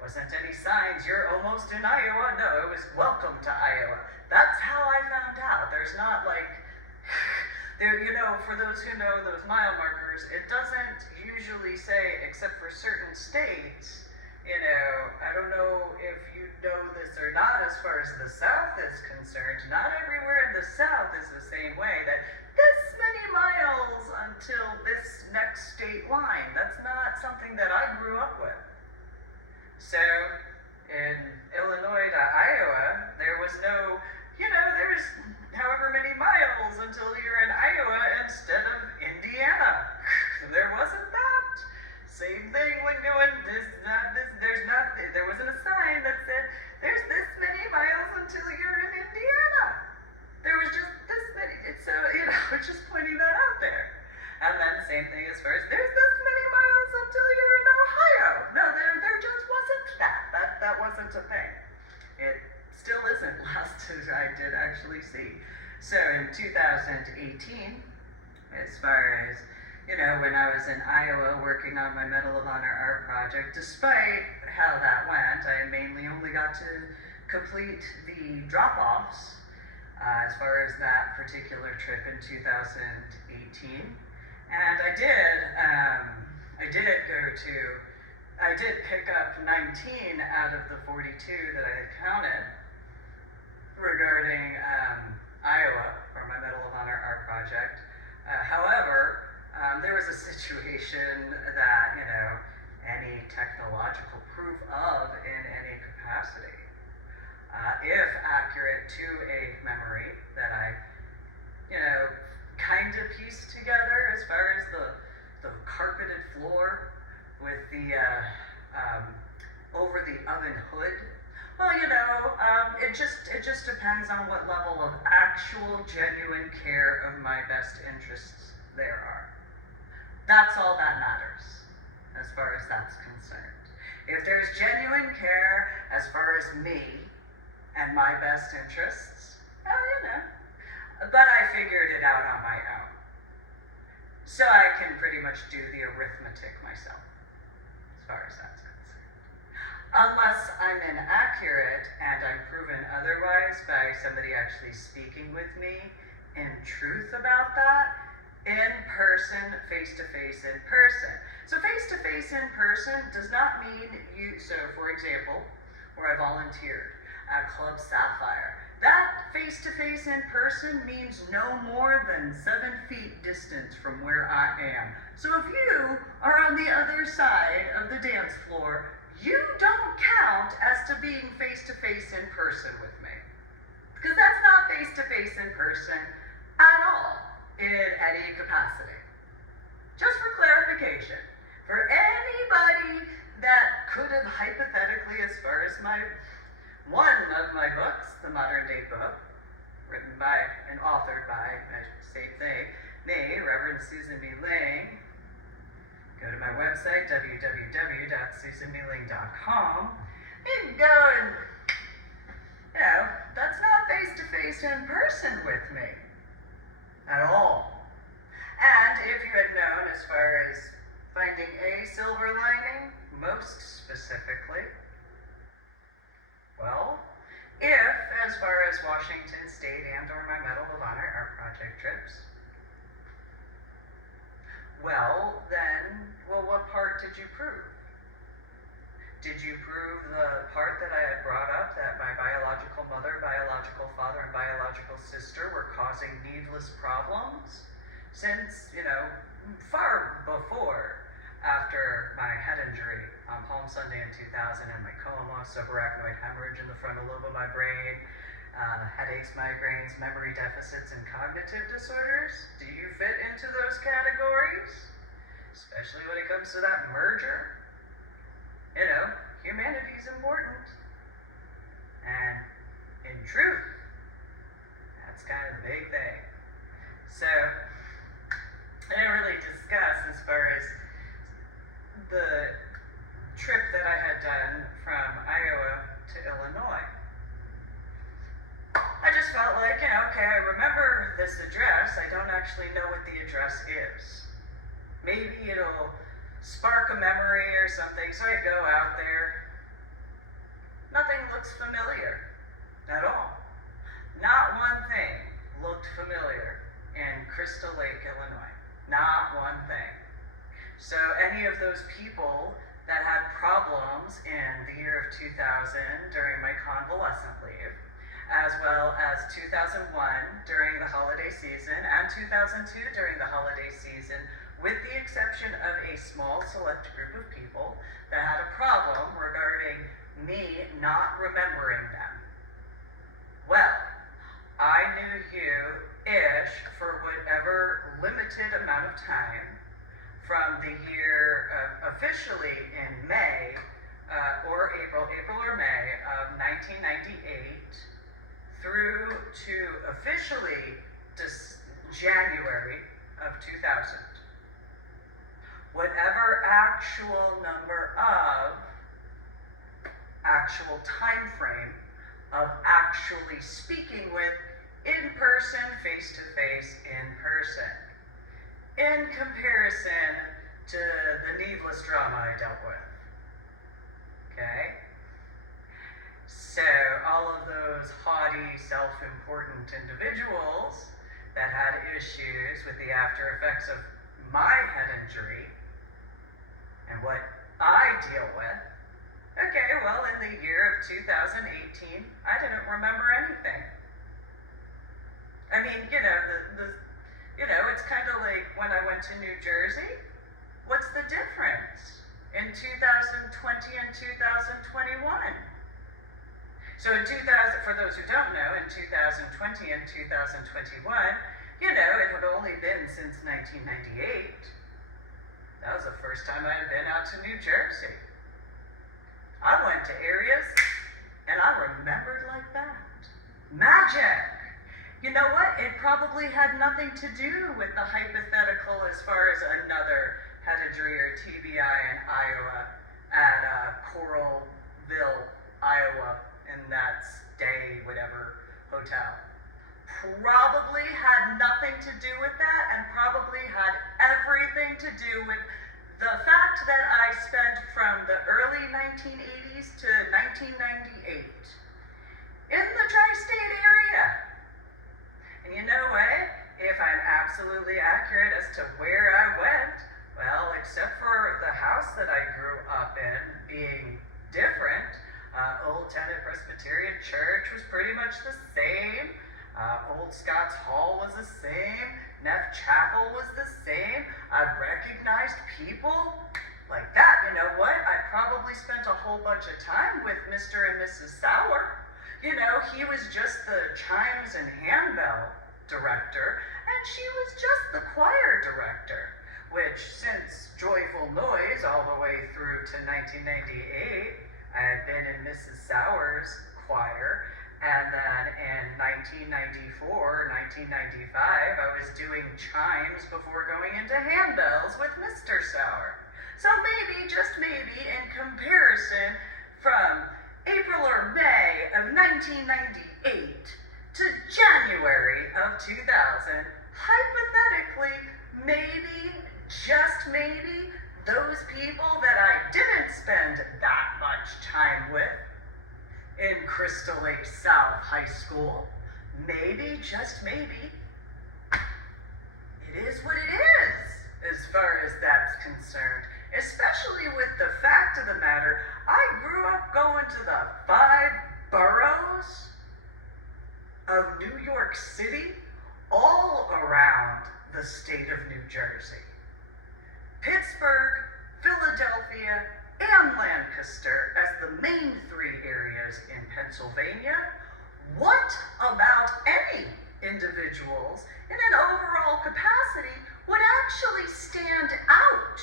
wasn't any signs, you're almost in Iowa. No, it was welcome to Iowa. That's how I found out. There's not for those who know those mile markers, it doesn't usually say, except for certain states, I don't know if you know this or not as far as the South is concerned, not everywhere in the South is the same way, that this many miles until this next state line. That's not something that I grew up with. So, in Illinois to Iowa, there was no, there's however many miles until you're in Iowa instead of Indiana. There wasn't that. Same thing when going, there wasn't a sign that said, there's this many miles until you're in Indiana. There was just this many, so, just pointing that out there. And then same thing as far as, there's this many miles until you're in Ohio. No, there just wasn't that. That wasn't a thing. It still isn't, last I did actually see. So in 2018, as far as, when I was in Iowa working on my Medal of Honor art project, despite how that went, I mainly only got to complete the drop-offs as far as that particular trip in 2018. And I did pick up 19 out of the 42 that I had counted regarding Iowa for my Medal of Honor art project. However, there was a situation that, any technological proof of in any capacity, if accurate to a memory that I, kind of pieced together as far as the carpeted floor with the, over the oven hood. Well, it just depends on what level of actual, genuine care of my best interests there are. That's all that matters, as far as that's concerned. If there's genuine care as far as me and my best interests, well, know. But I figured it out on my own. So I can pretty much do the arithmetic myself, as far as that's concerned. Unless I'm inaccurate and I'm proven otherwise by somebody actually speaking with me in truth about that, in person, face-to-face in person. So face-to-face in person does not mean you, so for example, where I volunteered at Club Sapphire, that face-to-face in person means no more than 7 feet distance from where I am. So if you are on the other side of the dance floor, you don't count as to being face-to-face in person with me. Because that's not face-to-face in person at all in any capacity. Just for clarification, for anybody that could have hypothetically, as far as one of my books, the modern day book, written by and authored by, I should say me, Reverend Susan B. Lang. Go to my website, www.susanbling.com. You can go and, that's not face-to-face in person with me at all. And if you had known, as far as finding a silver lining, most specifically, well, if, as far as Washington State and or my Medal of Honor are project trips, well, what part did you prove? Did you prove the part that I had brought up, that my biological mother, biological father, and biological sister were causing needless problems since, far before, after my head injury on Palm Sunday in 2000 and my coma, subarachnoid hemorrhage in the frontal lobe of my brain, headaches, migraines, memory deficits, and cognitive disorders? Do you fit into those categories? Especially when it comes to that merger. Humanity is important. And in truth, that's kind of the big thing. So, I didn't really discuss as far as the trip that I had done from Iowa to Illinois. I just felt like, okay, I remember this address. I don't actually know what the address is. Maybe it'll spark a memory or something. So I go out there. Nothing looks familiar at all. Not one thing looked familiar in Crystal Lake, Illinois. Not one thing. So any of those people that had problems in the year of 2000 during my convalescent leave, as well as 2001 during the holiday season and 2002 during the holiday season, with the exception of a small select group of people that had a problem regarding me not remembering them. Well, I knew you-ish for whatever limited amount of time from the year officially in May or April or May of 1998 through to officially January of 2000. Whatever actual number of actual time frame of actually speaking with in person, face to face, in person, in comparison to the needless drama I dealt with. Okay? So all of those haughty, self-important individuals that had issues with the after effects of my head injury and what I deal with, okay, well, in the year of 2018, I didn't remember anything. I mean, it's kind of like when I went to New Jersey. What's the difference in 2020 and 2021? So in 2000, for those who don't know, in 2020 and 2021, it had only been since 1998. That was the first time I had been out to New Jersey. I went to areas, and I remembered like that. Magic! You know what? It probably had nothing to do with the hypothetical as far as another head injury or TBI in Iowa at Coralville, Iowa, in that stay whatever hotel. nothing to do with that and probably had everything to do with the fact that I spent from the early 1980s to 1998 in the tri-state area. And you know what? If I'm absolutely accurate as to where I went, well, except for the house that I grew up in being different, Old Tenet Presbyterian Church was pretty much the same. Old Scots Hall was the same. Neff Chapel was the same. I recognized people like that. You know what? I probably spent a whole bunch of time with Mr. and Mrs. Sauer. You know, he was just the chimes and handbell director, and she was just the choir director, which since Joyful Noise all the way through to 1998, I had been in Mrs. Sauer's choir. And then in 1994, 1995, I was doing chimes before going into handbells with Mr. Sauer. So maybe, just maybe, in comparison from April or May of 1998 to January of 2000, hypothetically, maybe, just maybe, those people that I didn't spend that much time with in Crystal Lake South High School, maybe, just maybe, it is what it is as far as that's concerned. Especially with the fact of the matter, I grew up going to the 5 boroughs of New York City, all around the state of New Jersey. Pittsburgh, Philadelphia, and Lancaster as the main 3 areas in Pennsylvania. What about any individuals in an overall capacity would actually stand out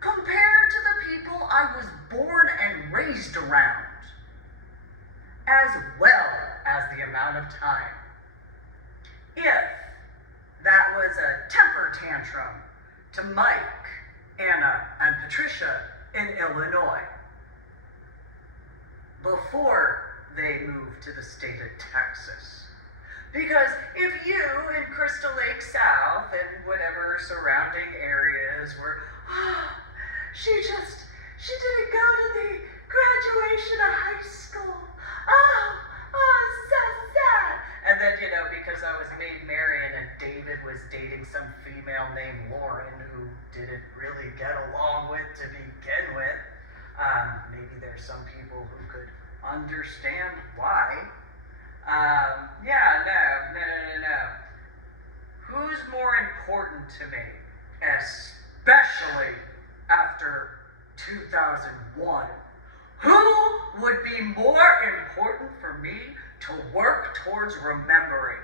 compared to the people I was born and raised around, as well as the amount of time? If that was a temper tantrum to Mike, Anna, and Patricia in Illinois before they moved to the state of Texas. Because if you in Crystal Lake South and whatever surrounding areas were, she didn't go to the graduation of high school. So sad. And then, you know, because I was named Marion and David was dating some female named Lauren who didn't really get along with to begin with. Maybe there's some people who could understand why. No. Who's more important to me, especially after 2001? Who would be more important for me to work towards remembering?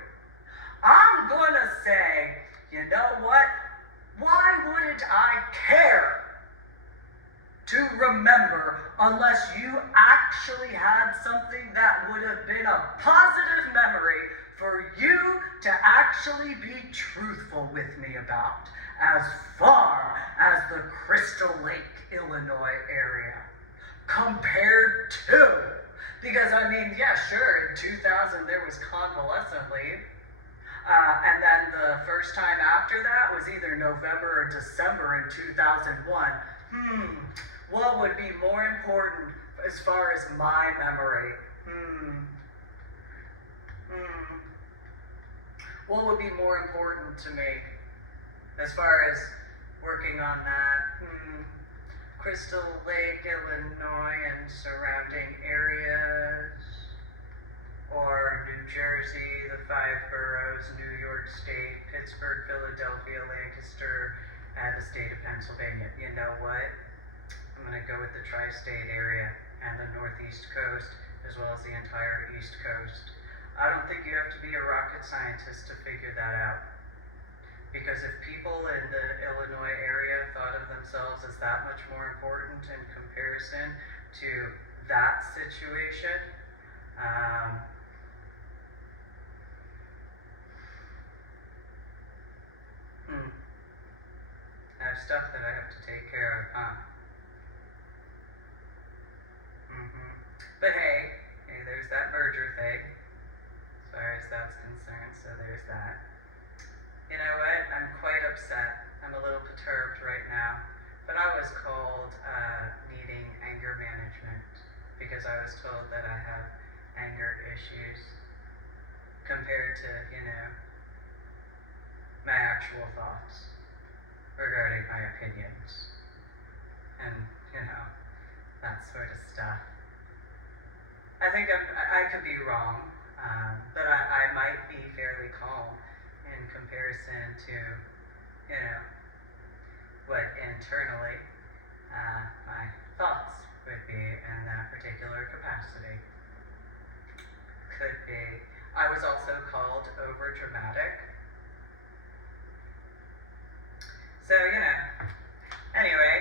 I'm gonna say, you know what? Why wouldn't I care to remember unless you actually had something that would have been a positive memory for you to actually be truthful with me about, as far as the Crystal Lake, Illinois area, compared to, because I mean, yeah, sure, in 2000 there was convalescent leave, and then the first time after that was either November or December in 2001. What would be more important as far as my memory? What would be more important to me as far as working on that? Crystal Lake, Illinois, and surrounding areas, or New Jersey, the 5 boroughs, New York State, Pittsburgh, Philadelphia, Lancaster, and the state of Pennsylvania. You know what? I'm going to go with the tri-state area and the northeast coast, as well as the entire east coast. I don't think you have to be a rocket scientist to figure that out. Because if people in the Illinois area thought of themselves as that much more important in comparison to that situation, I have stuff that I have to take care of, But hey, there's that merger thing, as far as that's concerned, so there's that. because I was told that I have anger issues compared to, my actual thoughts regarding my opinions and, that sort of stuff. I think I could be wrong, but I might be fairly calm in comparison to, what internally my thoughts would be in that particular capacity. Could be. I was also called over dramatic. So, anyway,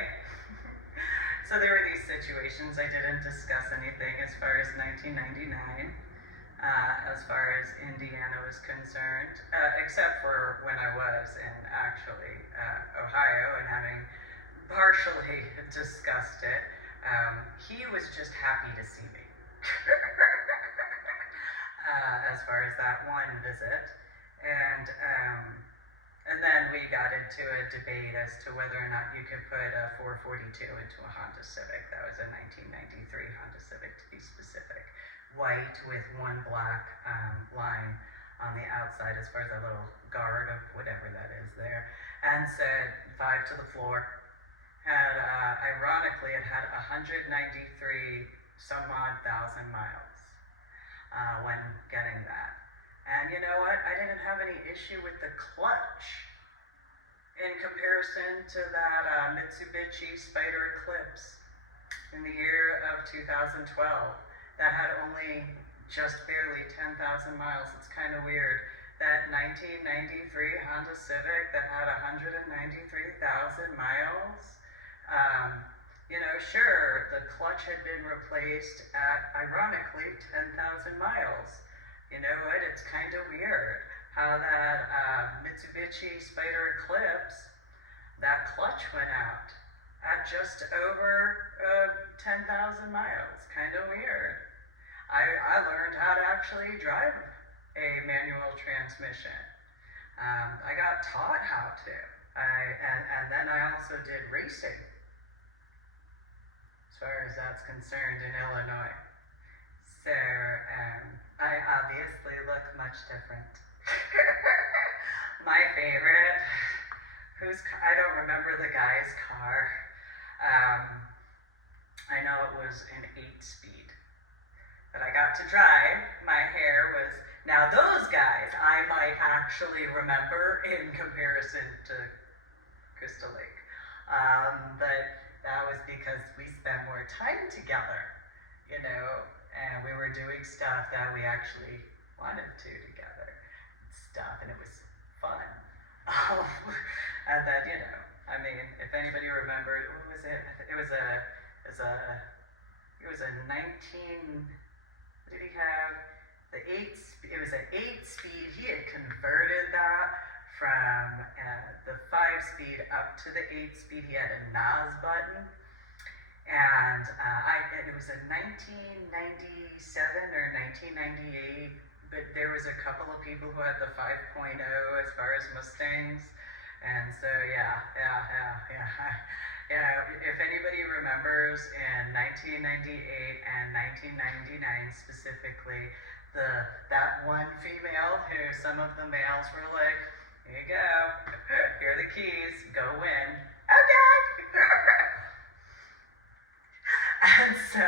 so there were these situations. I didn't discuss anything as far as 1999, as far as Indiana was concerned, except for when I was in actually Ohio and having partially discussed it. He was just happy to see me. As far as that one visit, and then we got into a debate as to whether or not you could put a 442 into a Honda Civic. That was a 1993 Honda Civic, to be specific, white with one black line on the outside as far as a little guard of whatever that is there, and said 5 to the floor. And ironically, it had 193 some odd thousand miles. When getting that. And you know what? I didn't have any issue with the clutch in comparison to that Mitsubishi Spider Eclipse in the year of 2012 that had only just barely 10,000 miles. It's kind of weird. That 1993 Honda Civic that had 193,000 miles. Sure, the clutch had been replaced at, ironically, 10,000 miles. You know what? It's kind of weird how that Mitsubishi Spider Eclipse, that clutch went out at just over 10,000 miles. Kind of weird. I learned how to actually drive a manual transmission. I got taught how to. And then I also did racing, as far as that's concerned, in Illinois. So, I obviously look much different. My favorite, I don't remember the guy's car. I know it was an 8-speed that I got to drive. My hair was, now those guys I might actually remember in comparison to Crystal Lake. But that was because we spent more time together, and we were doing stuff that we actually wanted to together, and it was fun. And then, if anybody remembered, what was it? It was a 19, what did he have? It was an 8-speed. He had converted that from the 5-speed up to the 8-speed. He had a NOS button, and it was a 1997 or 1998, but there was a couple of people who had the 5.0 as far as Mustangs, and so yeah. If anybody remembers in 1998 and 1999 specifically, that one female who some of the males were like, here you go, here are the keys, go win. Okay. And so,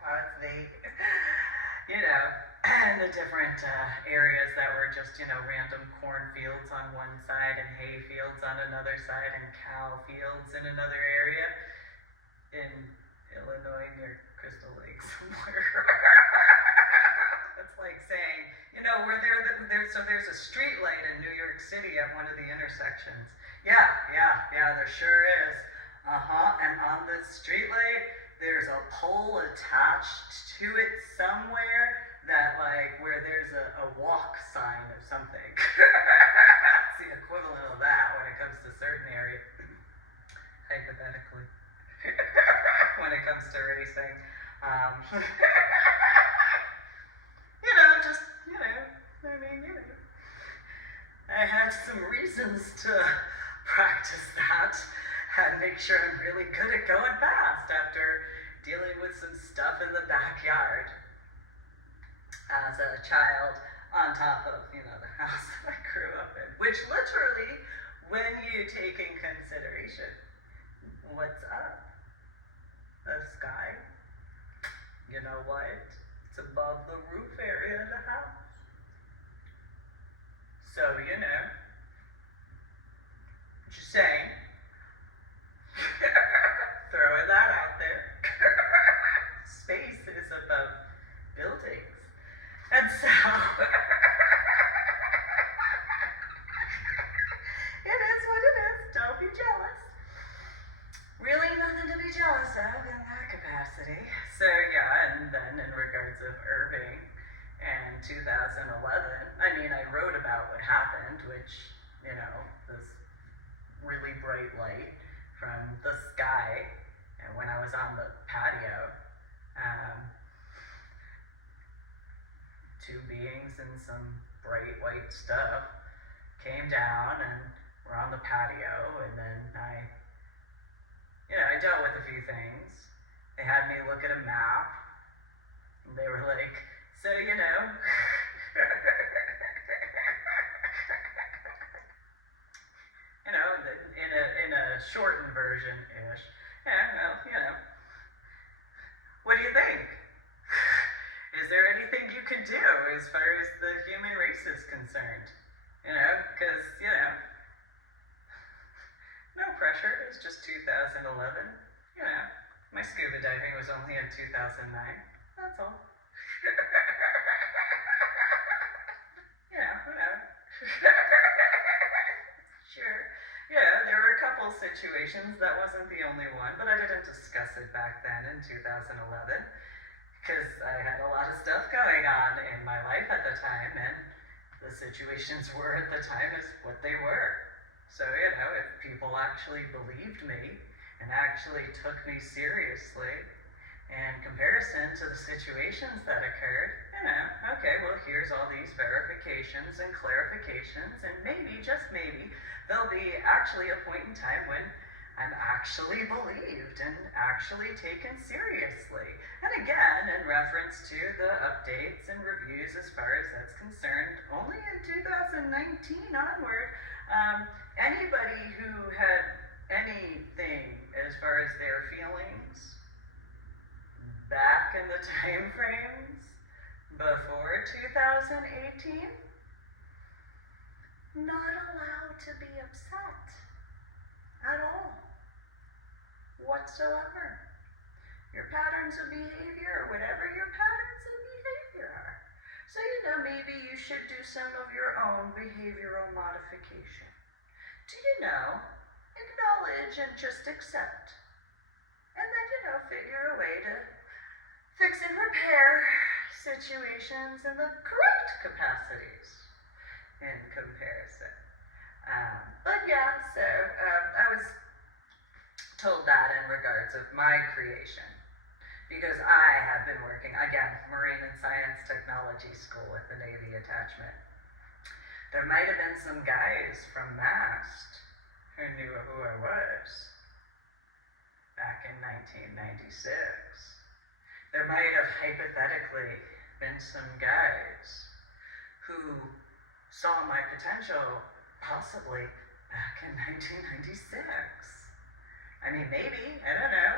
that's neat. And the different areas that were just, random cornfields on one side and hay fields on another side and cow fields in another area in Illinois near Crystal Lake somewhere. It's like saying, there's a street light in New York City at one of the intersections. Yeah, there sure is. And on this street light, there's a pole attached to it somewhere that, where there's a walk sign of something. It's the equivalent of that when it comes to certain areas, hypothetically. When it comes to racing. I had some reasons to practice that and make sure I'm really good at going fast after, dealing with some stuff in the backyard as a child on top of, the house that I grew up in. Which literally, when you take in consideration what's up, the sky, you know what? It's above the roof area of the house. So, just saying, throwing that out there. Space is above buildings. And so, it is what it is. Don't be jealous. Really nothing to be jealous of in that capacity. So yeah, and then in regards of Irving and 2011, I wrote about what happened, which, this really bright light from the sky, and when I was on the patio, two beings in some bright white stuff came down and were on the patio, and then I dealt with a few things. They had me look at a map, and they were like, so, in a shortened version-ish, what do you think? Is there anything you can do as far as the human race is concerned? Because, no pressure, it's just 2011. My scuba diving was only in 2009. That's all. Whatever. Sure. There were a couple situations, that wasn't the only one, but I didn't discuss it back then in 2011, because I had a lot of stuff going on in my life at the time, and the situations were at the time is what they were. So, if people actually believed me and actually took me seriously in comparison to the situations that occurred, okay, well, here's all these verifications and clarifications, and maybe, just maybe, there'll be actually a point in time when I'm actually believed and actually taken seriously. And again, in reference to the updates and reviews as far as that's concerned, only in 2019 onward, anybody who had anything as far as their feelings back in the time frames before 2018, not allowed to be upset at all, whatsoever. Your patterns of behavior, or whatever your patterns of behavior are. So, maybe you should do some of your own behavioral modification. Do acknowledge and just accept. And then, figure a way to fix and repair situations in the correct capacities in comparison. But yeah, so I was told that in regards of my creation. Because I have been working, again, Marine and Science Technology School at the Navy attachment. There might have been some guys from MAST who knew who I was back in 1996. There might have hypothetically been some guys who saw my potential possibly back in 1996. Maybe, I don't know.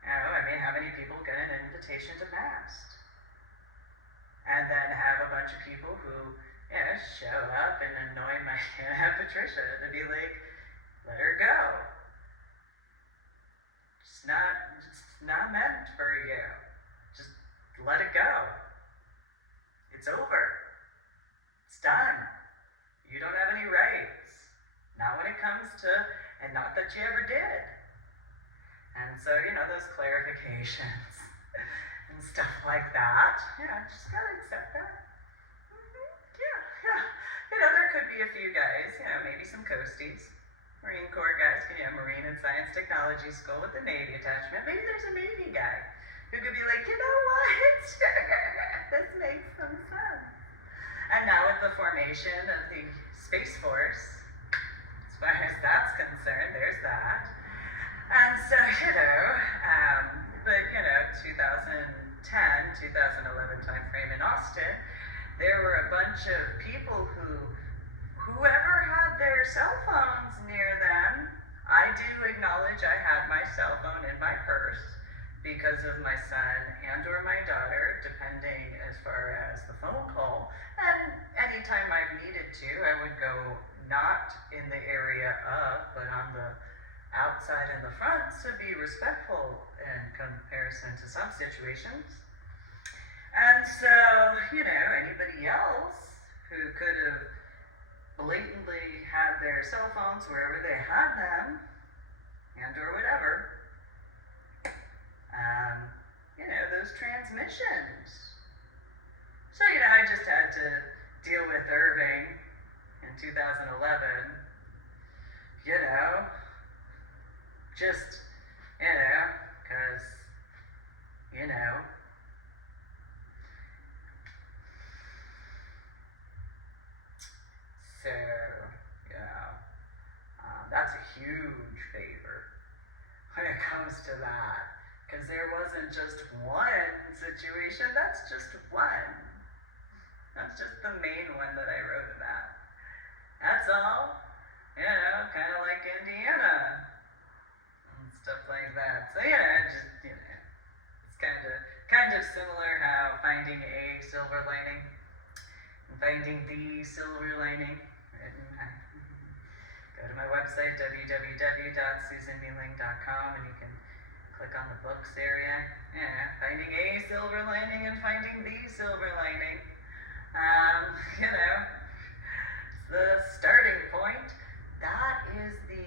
How many people get an invitation to MAST? And then have a bunch of people who, show up and annoy my Patricia to be like, let her go. It's not meant for you. Just let it go. It's over. It's done. You don't have any rights. Not when it comes to, and not that you ever did. And so, those clarifications and stuff like that, just gotta accept that. There could be a few guys, maybe some coasties, Marine Corps guys, Marine and Science Technology School with the Navy attachment. Maybe there's a Navy guy who could be like, what? This makes some sense. And now with the formation of the Space Force, as far as that's concerned, there's that. And so, but 2011 timeframe in Austin, there were a bunch of people whoever had their cell phones near them, I do acknowledge I had my cell phone in my purse because of my son and or my daughter, depending as far as the phone call. And anytime I've needed to, I would go not in the area of, but on the outside in the front to be respectful in comparison to some situations. And so, anybody else who could have blatantly had their cell phones wherever they had them, and or whatever, those transmissions. So, I just had to deal with Irving in 2011, just, because, So, that's a huge favor when it comes to that. Because there wasn't just one situation, that's just one. That's just the main one that I wrote about. That's all. Kind of like Indiana and stuff like that. So it's kind of similar how finding a silver lining and finding the silver lining. Go to my website, www.susanmealing.com, and you can click on the books area. Finding a silver lining and finding the silver lining. The starting point. That is the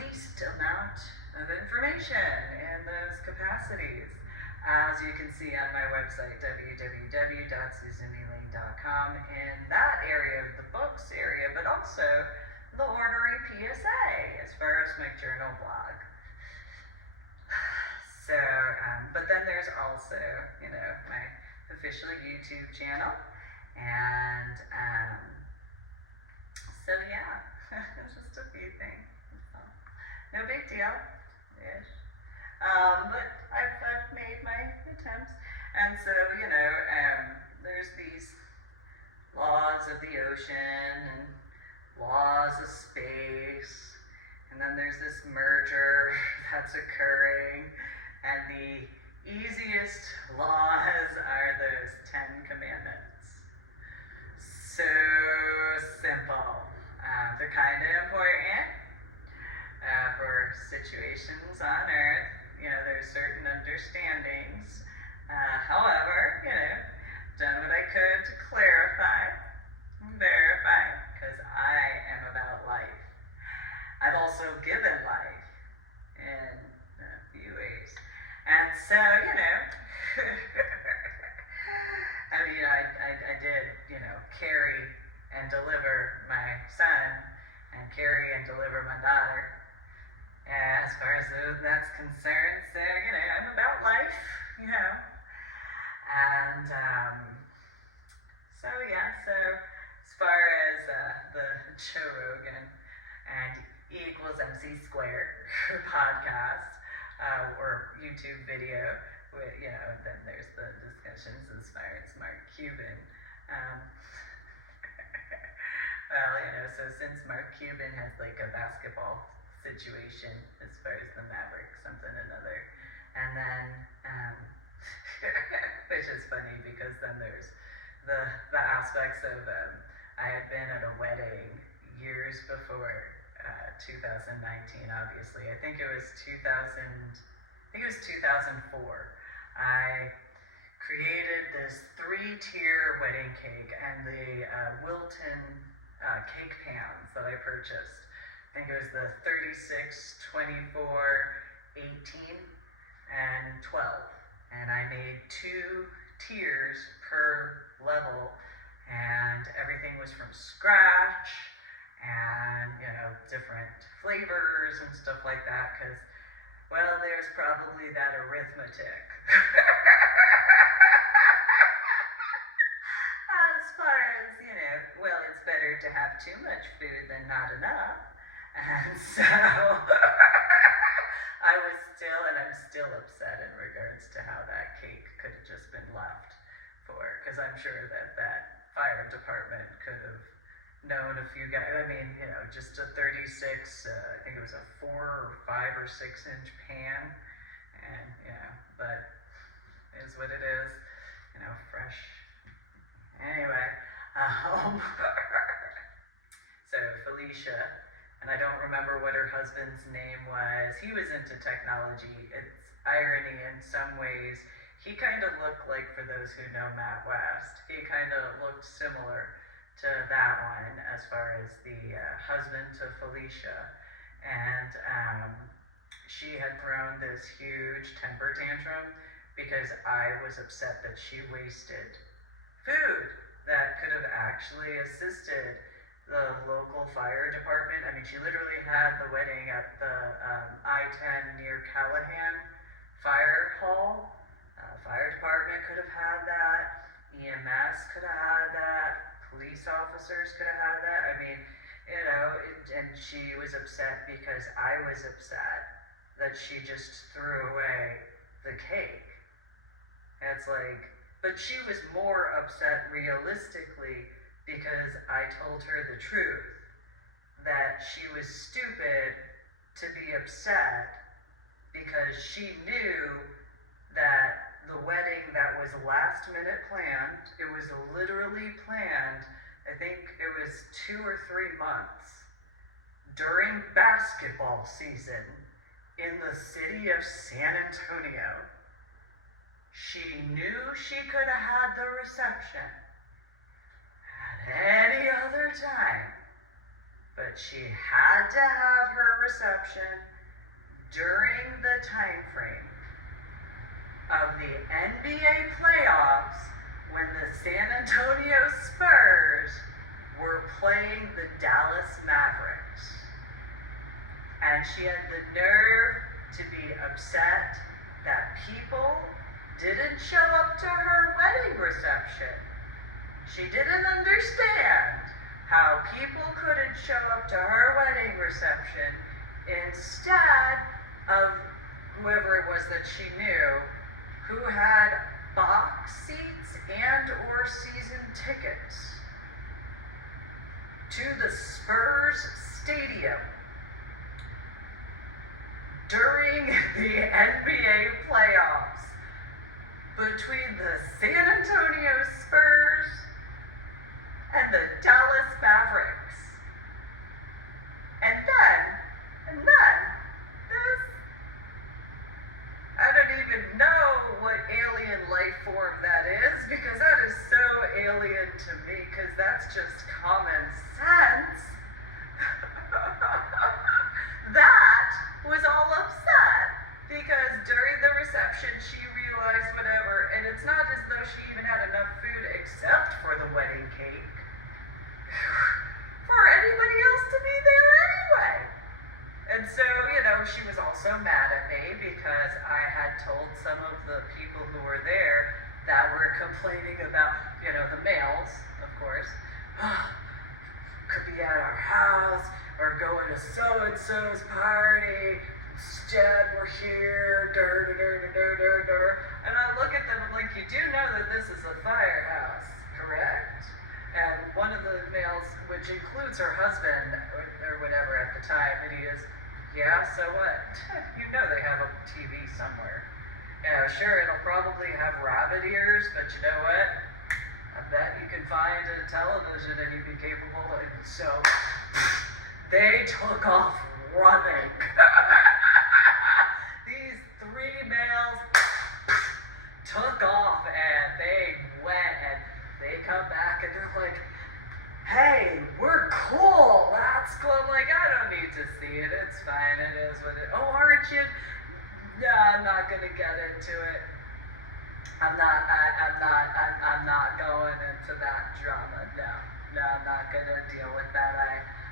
least amount of information in those capacities. As you can see on my website, www.susanmealing.com, in that area of the books area, but also the ornery PSA as far as my journal blog. So, but then there's also, my official YouTube channel, and so just a few things. So, no big deal-ish. But I've made my attempts, and so there's these laws of the ocean and laws of space, and then there's this merger that's occurring, and the easiest laws are those 10 commandments. So simple. They're kind of important for situations on Earth. There's certain understandings. However, done what I could to clarify and verify, because I am about life. I've also given life in a few ways. And so, I did, carry and deliver my son and carry and deliver my daughter. As far as that's concerned, so, I'm about life, And, so as far as the Joe Rogan and E equals MC squared podcast, or YouTube video, with, then there's the discussions as far as Mark Cuban. So since Mark Cuban has like a basketball situation as far as the Mavericks, something another, and then, which is funny because then there's the aspects of, I had been at a wedding years before 2019, obviously. I think it was 2004. I created this 3-tier wedding cake, and the Wilton cake pans that I purchased. I think it was the 36, 24, 18, and 12. And I made 2 tiers per level, and everything was from scratch, and, different flavors and stuff like that, because, well, there's probably that arithmetic. As far as, it's better to have too much food than not enough. And so I was still, and I'm still upset in regards to how that cake could have just been because I'm sure that that fire department could have known a few guys. I mean, you know, just a 36, I think it was a 4 or 5 or 6 inch pan, and but it is what it is, fresh. Anyway, so Felicia, and I don't remember what her husband's name was. He was into technology. It's irony in some ways. He kind of looked like, for those who know Matt West, he kind of looked similar to that one as far as the husband to Felicia. And she had thrown this huge temper tantrum because I was upset that she wasted food that could have actually assisted the local fire department. I mean, she literally had the wedding at the I-10 near Callahan Fire Hall. Fire department could have had that. EMS could have had that. Police officers could have had that. I mean, and she was upset because I was upset that she just threw away the cake. And it's like, but she was more upset realistically because I told her the truth, that she was stupid to be upset because she knew that the wedding that was last minute planned, it was literally planned, I think it was 2 or 3 months during basketball season in the city of San Antonio. She knew she could have had the reception at any other time, but she had to have her reception during the time frame of the NBA playoffs when the San Antonio Spurs were playing the Dallas Mavericks. And she had the nerve to be upset that people didn't show up to her wedding reception. She didn't understand how people couldn't show up to her wedding reception instead of whoever it was that she knew who had box seats and or season tickets to the Spurs stadium during the NBA playoffs between the San Antonio Spurs and the Dallas Mavericks. And then this, I don't even know what alien life form that is, because that is so alien to me, because that's just common sense. That was all upset because during the reception she realized whatever, and it's not as though she even had enough food except for the wedding cake for anybody else to be there anyway. And so, she was also mad at me because I had told some of the people who were there that were complaining about, the males, of course, could be at our house or going to so-and-so's party. Instead, we're here, and I look at them, I'm like, you do know that this is a firehouse, correct? And one of the males, which includes her husband, or whatever at the time, and he is, yeah, so what? You know they have a TV somewhere. Yeah, sure, it'll probably have rabbit ears, but you know what? I bet you can find a television and you'd be capable of it. So, they took off running. These 3 males took off and they went and they come back and they're like, hey, we're cool, that's cool. I'm like, I don't need to see it, it's fine, it is what it is. Oh, aren't you? No, I'm not gonna get into it. I'm not going into that drama. No, I'm not gonna deal with that.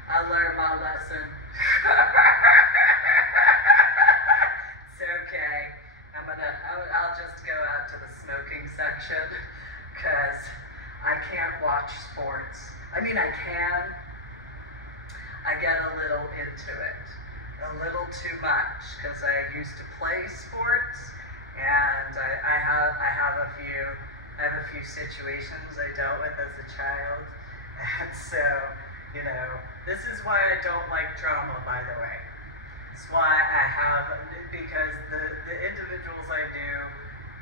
I learned my lesson. It's okay. I'll just go out to the smoking section because I can't watch sports. I mean, I can. I get a little into it, a little too much, because I used to play sports, and I have a few I have a few situations I dealt with as a child. And so, you know, this is why I don't like drama, by the way. It's why I have, because the individuals I knew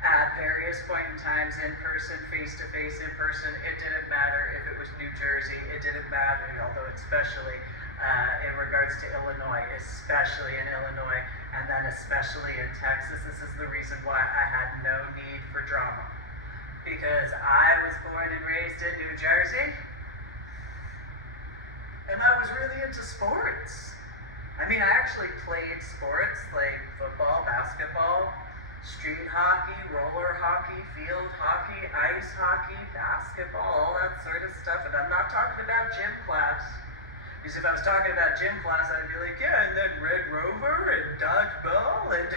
at various point in times, in person, face-to-face, in person, it didn't matter if it was New Jersey, it didn't matter, although especially in regards to Illinois, especially in Illinois, and then especially in Texas. This is the reason why I had no need for drama. Because I was born and raised in New Jersey, and I was really into sports. I mean, I actually played sports like football, basketball, street hockey, roller hockey, field hockey, ice hockey, basketball, all that sort of stuff. And I'm not talking about gym class. Because if I was talking about gym class, I'd be like, yeah, and then Red Rover and dodgeball and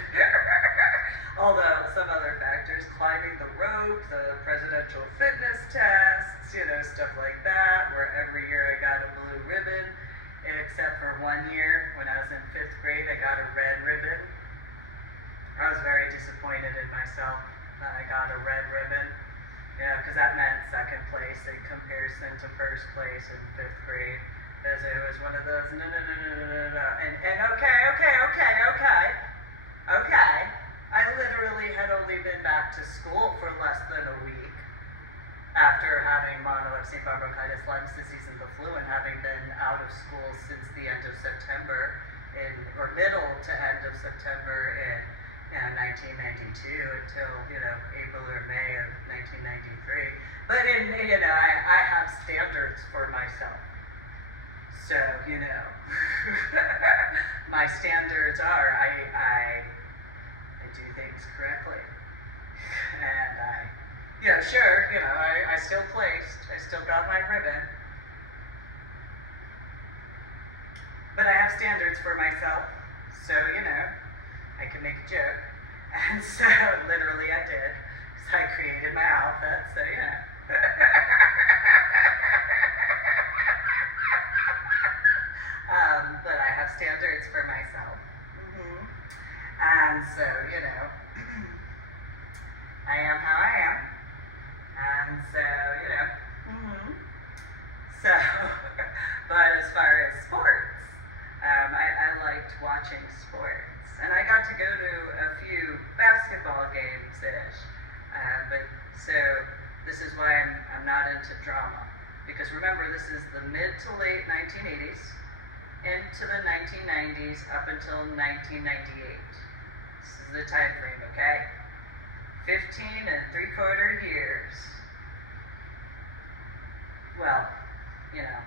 although some other factors, climbing the rope, the presidential fitness tests, you know, stuff like that, where every year I got a blue ribbon, except for 1 year when I was in 5th grade, I got a red ribbon. I was very disappointed in myself that I got a red ribbon, you know, because that meant second place in comparison to first place in 5th grade. Because it was one of those, no, and okay. I literally had only been back to school for less than a week after having monolepsy, bronchitis, Lyme's disease, and the flu, and having been out of school since the end of September, or middle to end of September in 1992 until, you know, April or May of 1993. But I have standards for myself. So, you know, my standards are I do things correctly. And I still placed. I still got my ribbon. But I have standards for myself. So, you know, I can make a joke. And so, literally I did. So I created my outfit, so, you know. But I have standards for myself. And so, you know, I am how I am. And so, you know, so, but as far as sports, I liked watching sports. And I got to go to a few basketball games-ish. But so, this is why I'm not into drama. Because remember, this is the mid to late 1980s. Into the 1990s up until 1998. This is the time frame, okay? 15 3/4 years. Well, you know,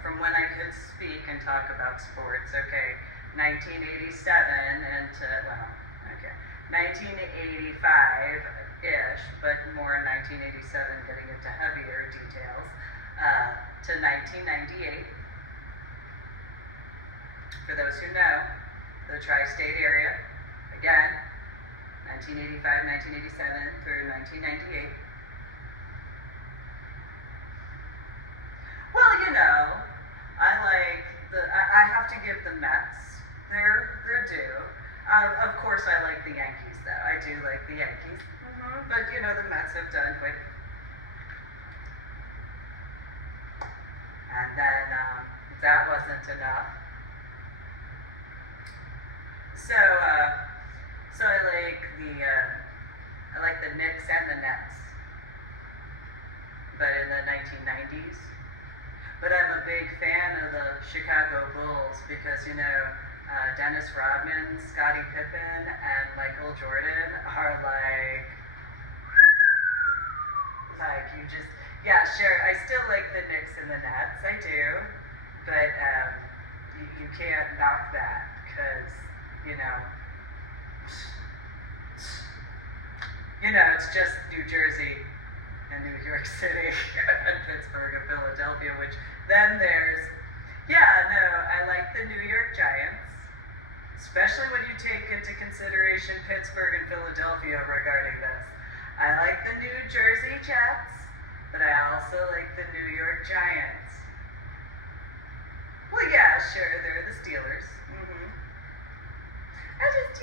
from when I could speak and talk about sports, okay? 1987 into, 1985-ish, but more 1987, getting into heavier details, to 1998. For those who know, the tri-state area, again, 1985, 1987 through 1998. Well, you know, I have to give the Mets their due. Of course, I like the Yankees, though. I do like the Yankees. But, you know, the Mets have done quite. And then, that wasn't enough. So I like the Knicks and the Nets, but in the 1990s. But I'm a big fan of the Chicago Bulls because, you know, Dennis Rodman, Scottie Pippen, and Michael Jordan are like you just, yeah, sure, I still like the Knicks and the Nets, I do, but you can't knock that because, you know, it's just New Jersey and New York City and Pittsburgh and Philadelphia, which then there's, I like the New York Giants, especially when you take into consideration Pittsburgh and Philadelphia regarding this. I like the New Jersey Jets, but I also like the New York Giants. Well, yeah, sure, they're the Steelers. I just,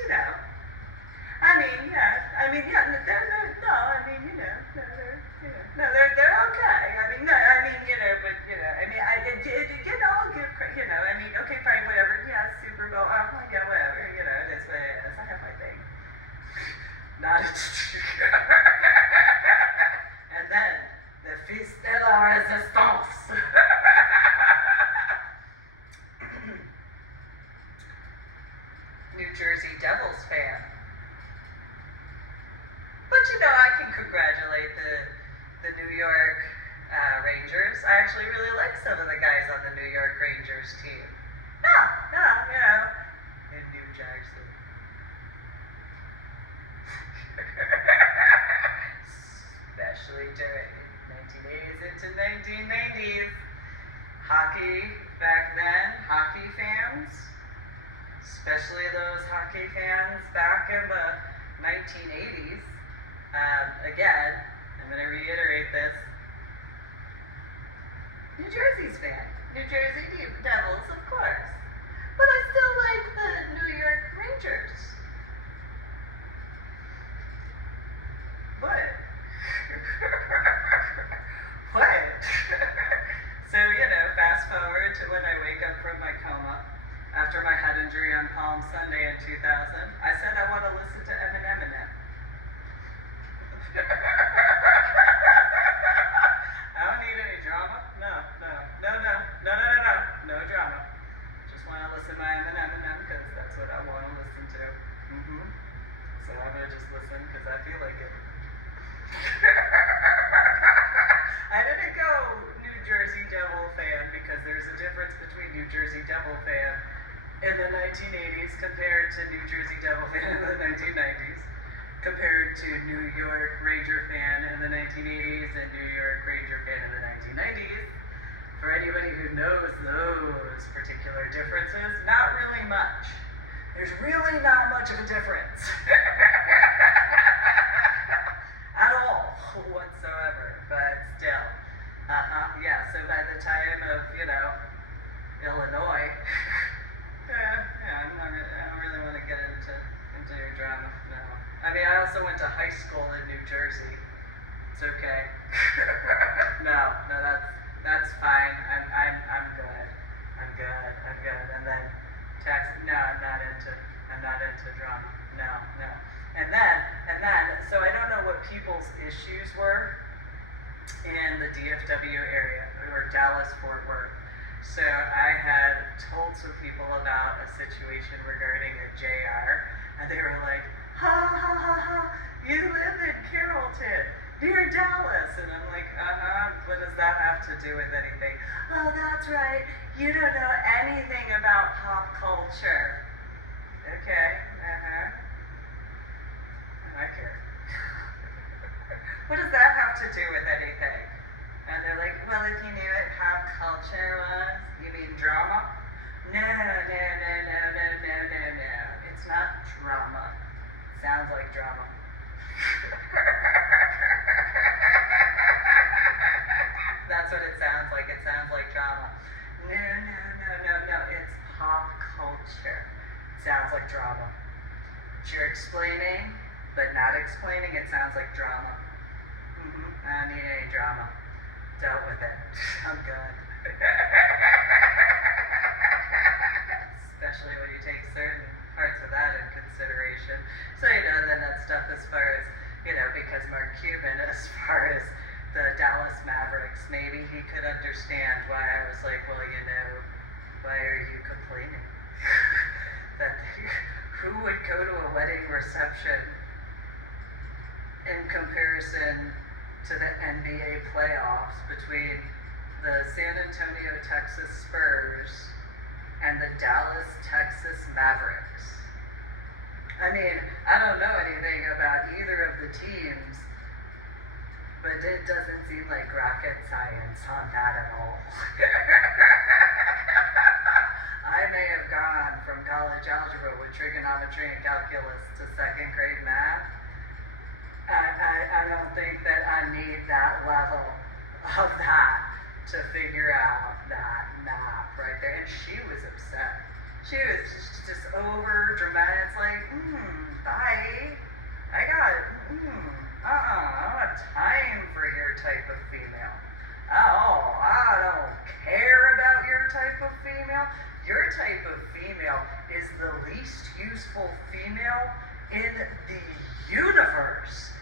I mean, yeah. I mean, yeah. They're no. I mean, you know, no, they're, you know, no, they're okay. I mean, no. I mean, you know, but you know, I mean, you know, I'll give, you know, I mean, okay, fine, whatever. Yeah, Super Bowl. Yeah, whatever. You know, it is what it is. I have my thing. Not. And then the Fils de la Resistance. New Jersey Devils fan. But you know, I can congratulate the New York Rangers. I actually really like some of the guys on the New York Rangers team. No, you know, in New Jersey. Especially during 1980s into 1990s. Hockey back then, hockey fans. Especially those hockey fans back in the 1980s. Again, I'm going to reiterate this. New Jersey's fan. New Jersey Devils, of course. But I still like the New York Rangers. What? What? So, you know, fast forward to when I wake up from my coma. After my head injury on Palm Sunday in 2000, I said I want to listen to Eminem. I don't need any drama. No drama. Just want to listen to my Eminem because that's what I want to listen to. So I'm going to just listen because I feel like it. I didn't go New Jersey Devil fan because there's a difference between New Jersey Devil fan in the 1980s compared to New Jersey Devil fan in the 1990s, compared to New York Ranger fan in the 1980s and New York Ranger fan in the 1990s. For anybody who knows those particular differences, not really much. There's really not much of a difference. At all, whatsoever, but still. Yeah, so by the time of, you know, Illinois, I don't really want to get into your drama, no. I mean, I also went to high school in New Jersey. It's okay. No, that's fine. I'm good. I'm good. And then no, I'm not into drama. No. And then, so I don't know what people's issues were in the DFW area, or Dallas-Fort Worth. So I had told some people about a situation regarding a JR, and they were like, ha, you live in Carrollton, near Dallas. And I'm like, what does that have to do with anything? Oh, that's right, you don't know anything about pop culture. Okay, I care. What does that have to do with anything? And they're like, well, if you knew what pop culture was, you mean drama? No. It's not drama. It sounds like drama. That's what it sounds like. It sounds like drama. No. It's pop culture. It sounds like drama. You're explaining, but not explaining, it sounds like drama. I don't need any drama. Dealt with it. I'm good. Especially when you take certain parts of that in consideration. So, you know, then that stuff as far as, you know, because Mark Cuban, as far as the Dallas Mavericks, maybe he could understand why I was like, well, you know, why are you complaining? That who would go to a wedding reception in comparison to the NBA playoffs between the San Antonio, Texas Spurs and the Dallas, Texas Mavericks? I mean, I don't know anything about either of the teams, but it doesn't seem like rocket science on that at all. I may have gone from college algebra with trigonometry and calculus to second grade math. I don't think that I need that level of that to figure out that math right there. And she was upset. She was just over dramatic. It's like, bye. I don't have time for your type of female. Oh, I don't care about your type of female. Your type of female is the least useful female in the universe.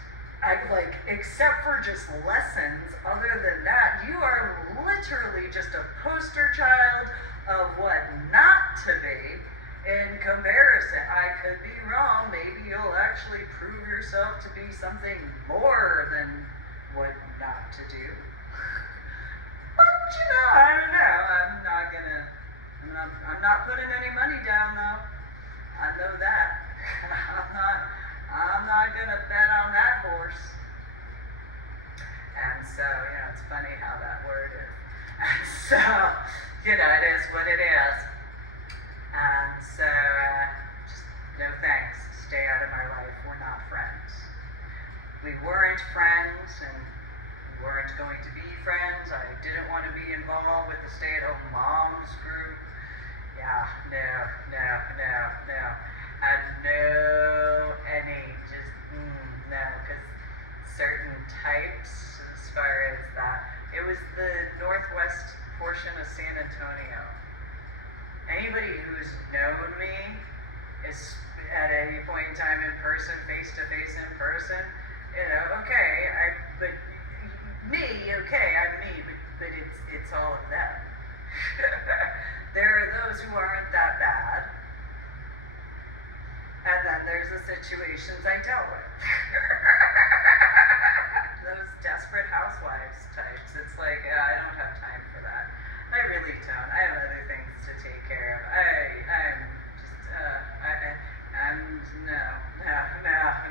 Except for just lessons, other than that, you are literally just a poster child of what not to be. In comparison, I could be wrong. Maybe you'll actually prove yourself to be something more than what not to do. But I don't know. I'm not putting any money down though. I know that. I'm not gonna bet on that horse. And so, it's funny how that word is. And so, it is what it is. And so, just no thanks. Stay out of my life. We're not friends. We weren't friends, and we weren't going to be friends. I didn't want to be involved with the stay-at-home moms group. Yeah, no. And no, no, because certain types, as far as that, it was the northwest portion of San Antonio. Anybody who's known me is at any point in time in person, face to face in person, okay, I'm me, but it's all of them. There are those who aren't that bad, and then there's the situations I dealt with. Those desperate housewives types. It's like, I don't have time for that. I really don't. I have other things to take care of.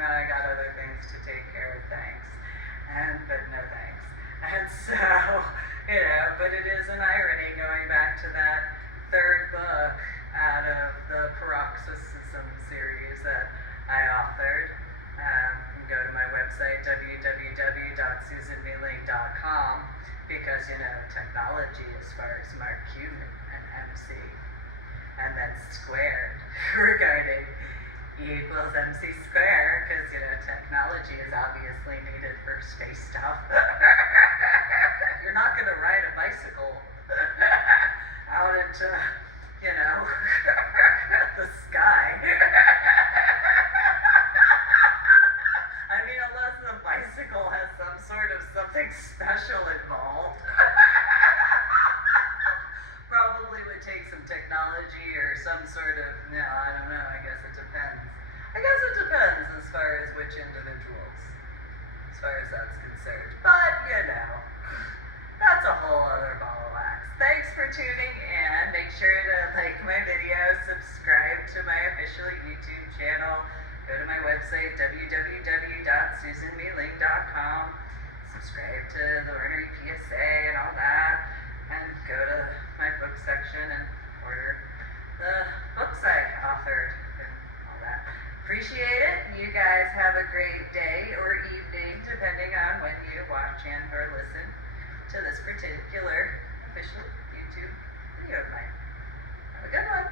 No, I got other things to take care of, thanks. But no thanks. And so, but it is an irony going back to that third book out of the Paroxysm series that I authored. You can go to my website, www.susanmealing.com, because, technology as far as Mark Cuban and MC, and then squared regarding E equals MC squared, because, technology is obviously needed for space stuff. You're not going to ride a bicycle out into, the sky. Unless the bicycle has some sort of something special involved. Probably would take some technology or some sort of, I don't know, I guess it depends. As far as which individuals, as far as that's concerned. But, that's a whole other ball of wax. Thanks for tuning in. Make sure to like my video, subscribe to my official YouTube channel. Go to my website, www.susanmealing.com. Subscribe to the Ornery PSA and all that. And go to my book section and order the books I authored and all that. Appreciate it. You guys have a great day or evening, depending on when you watch and or listen to this particular official YouTube video of mine. Have a good one.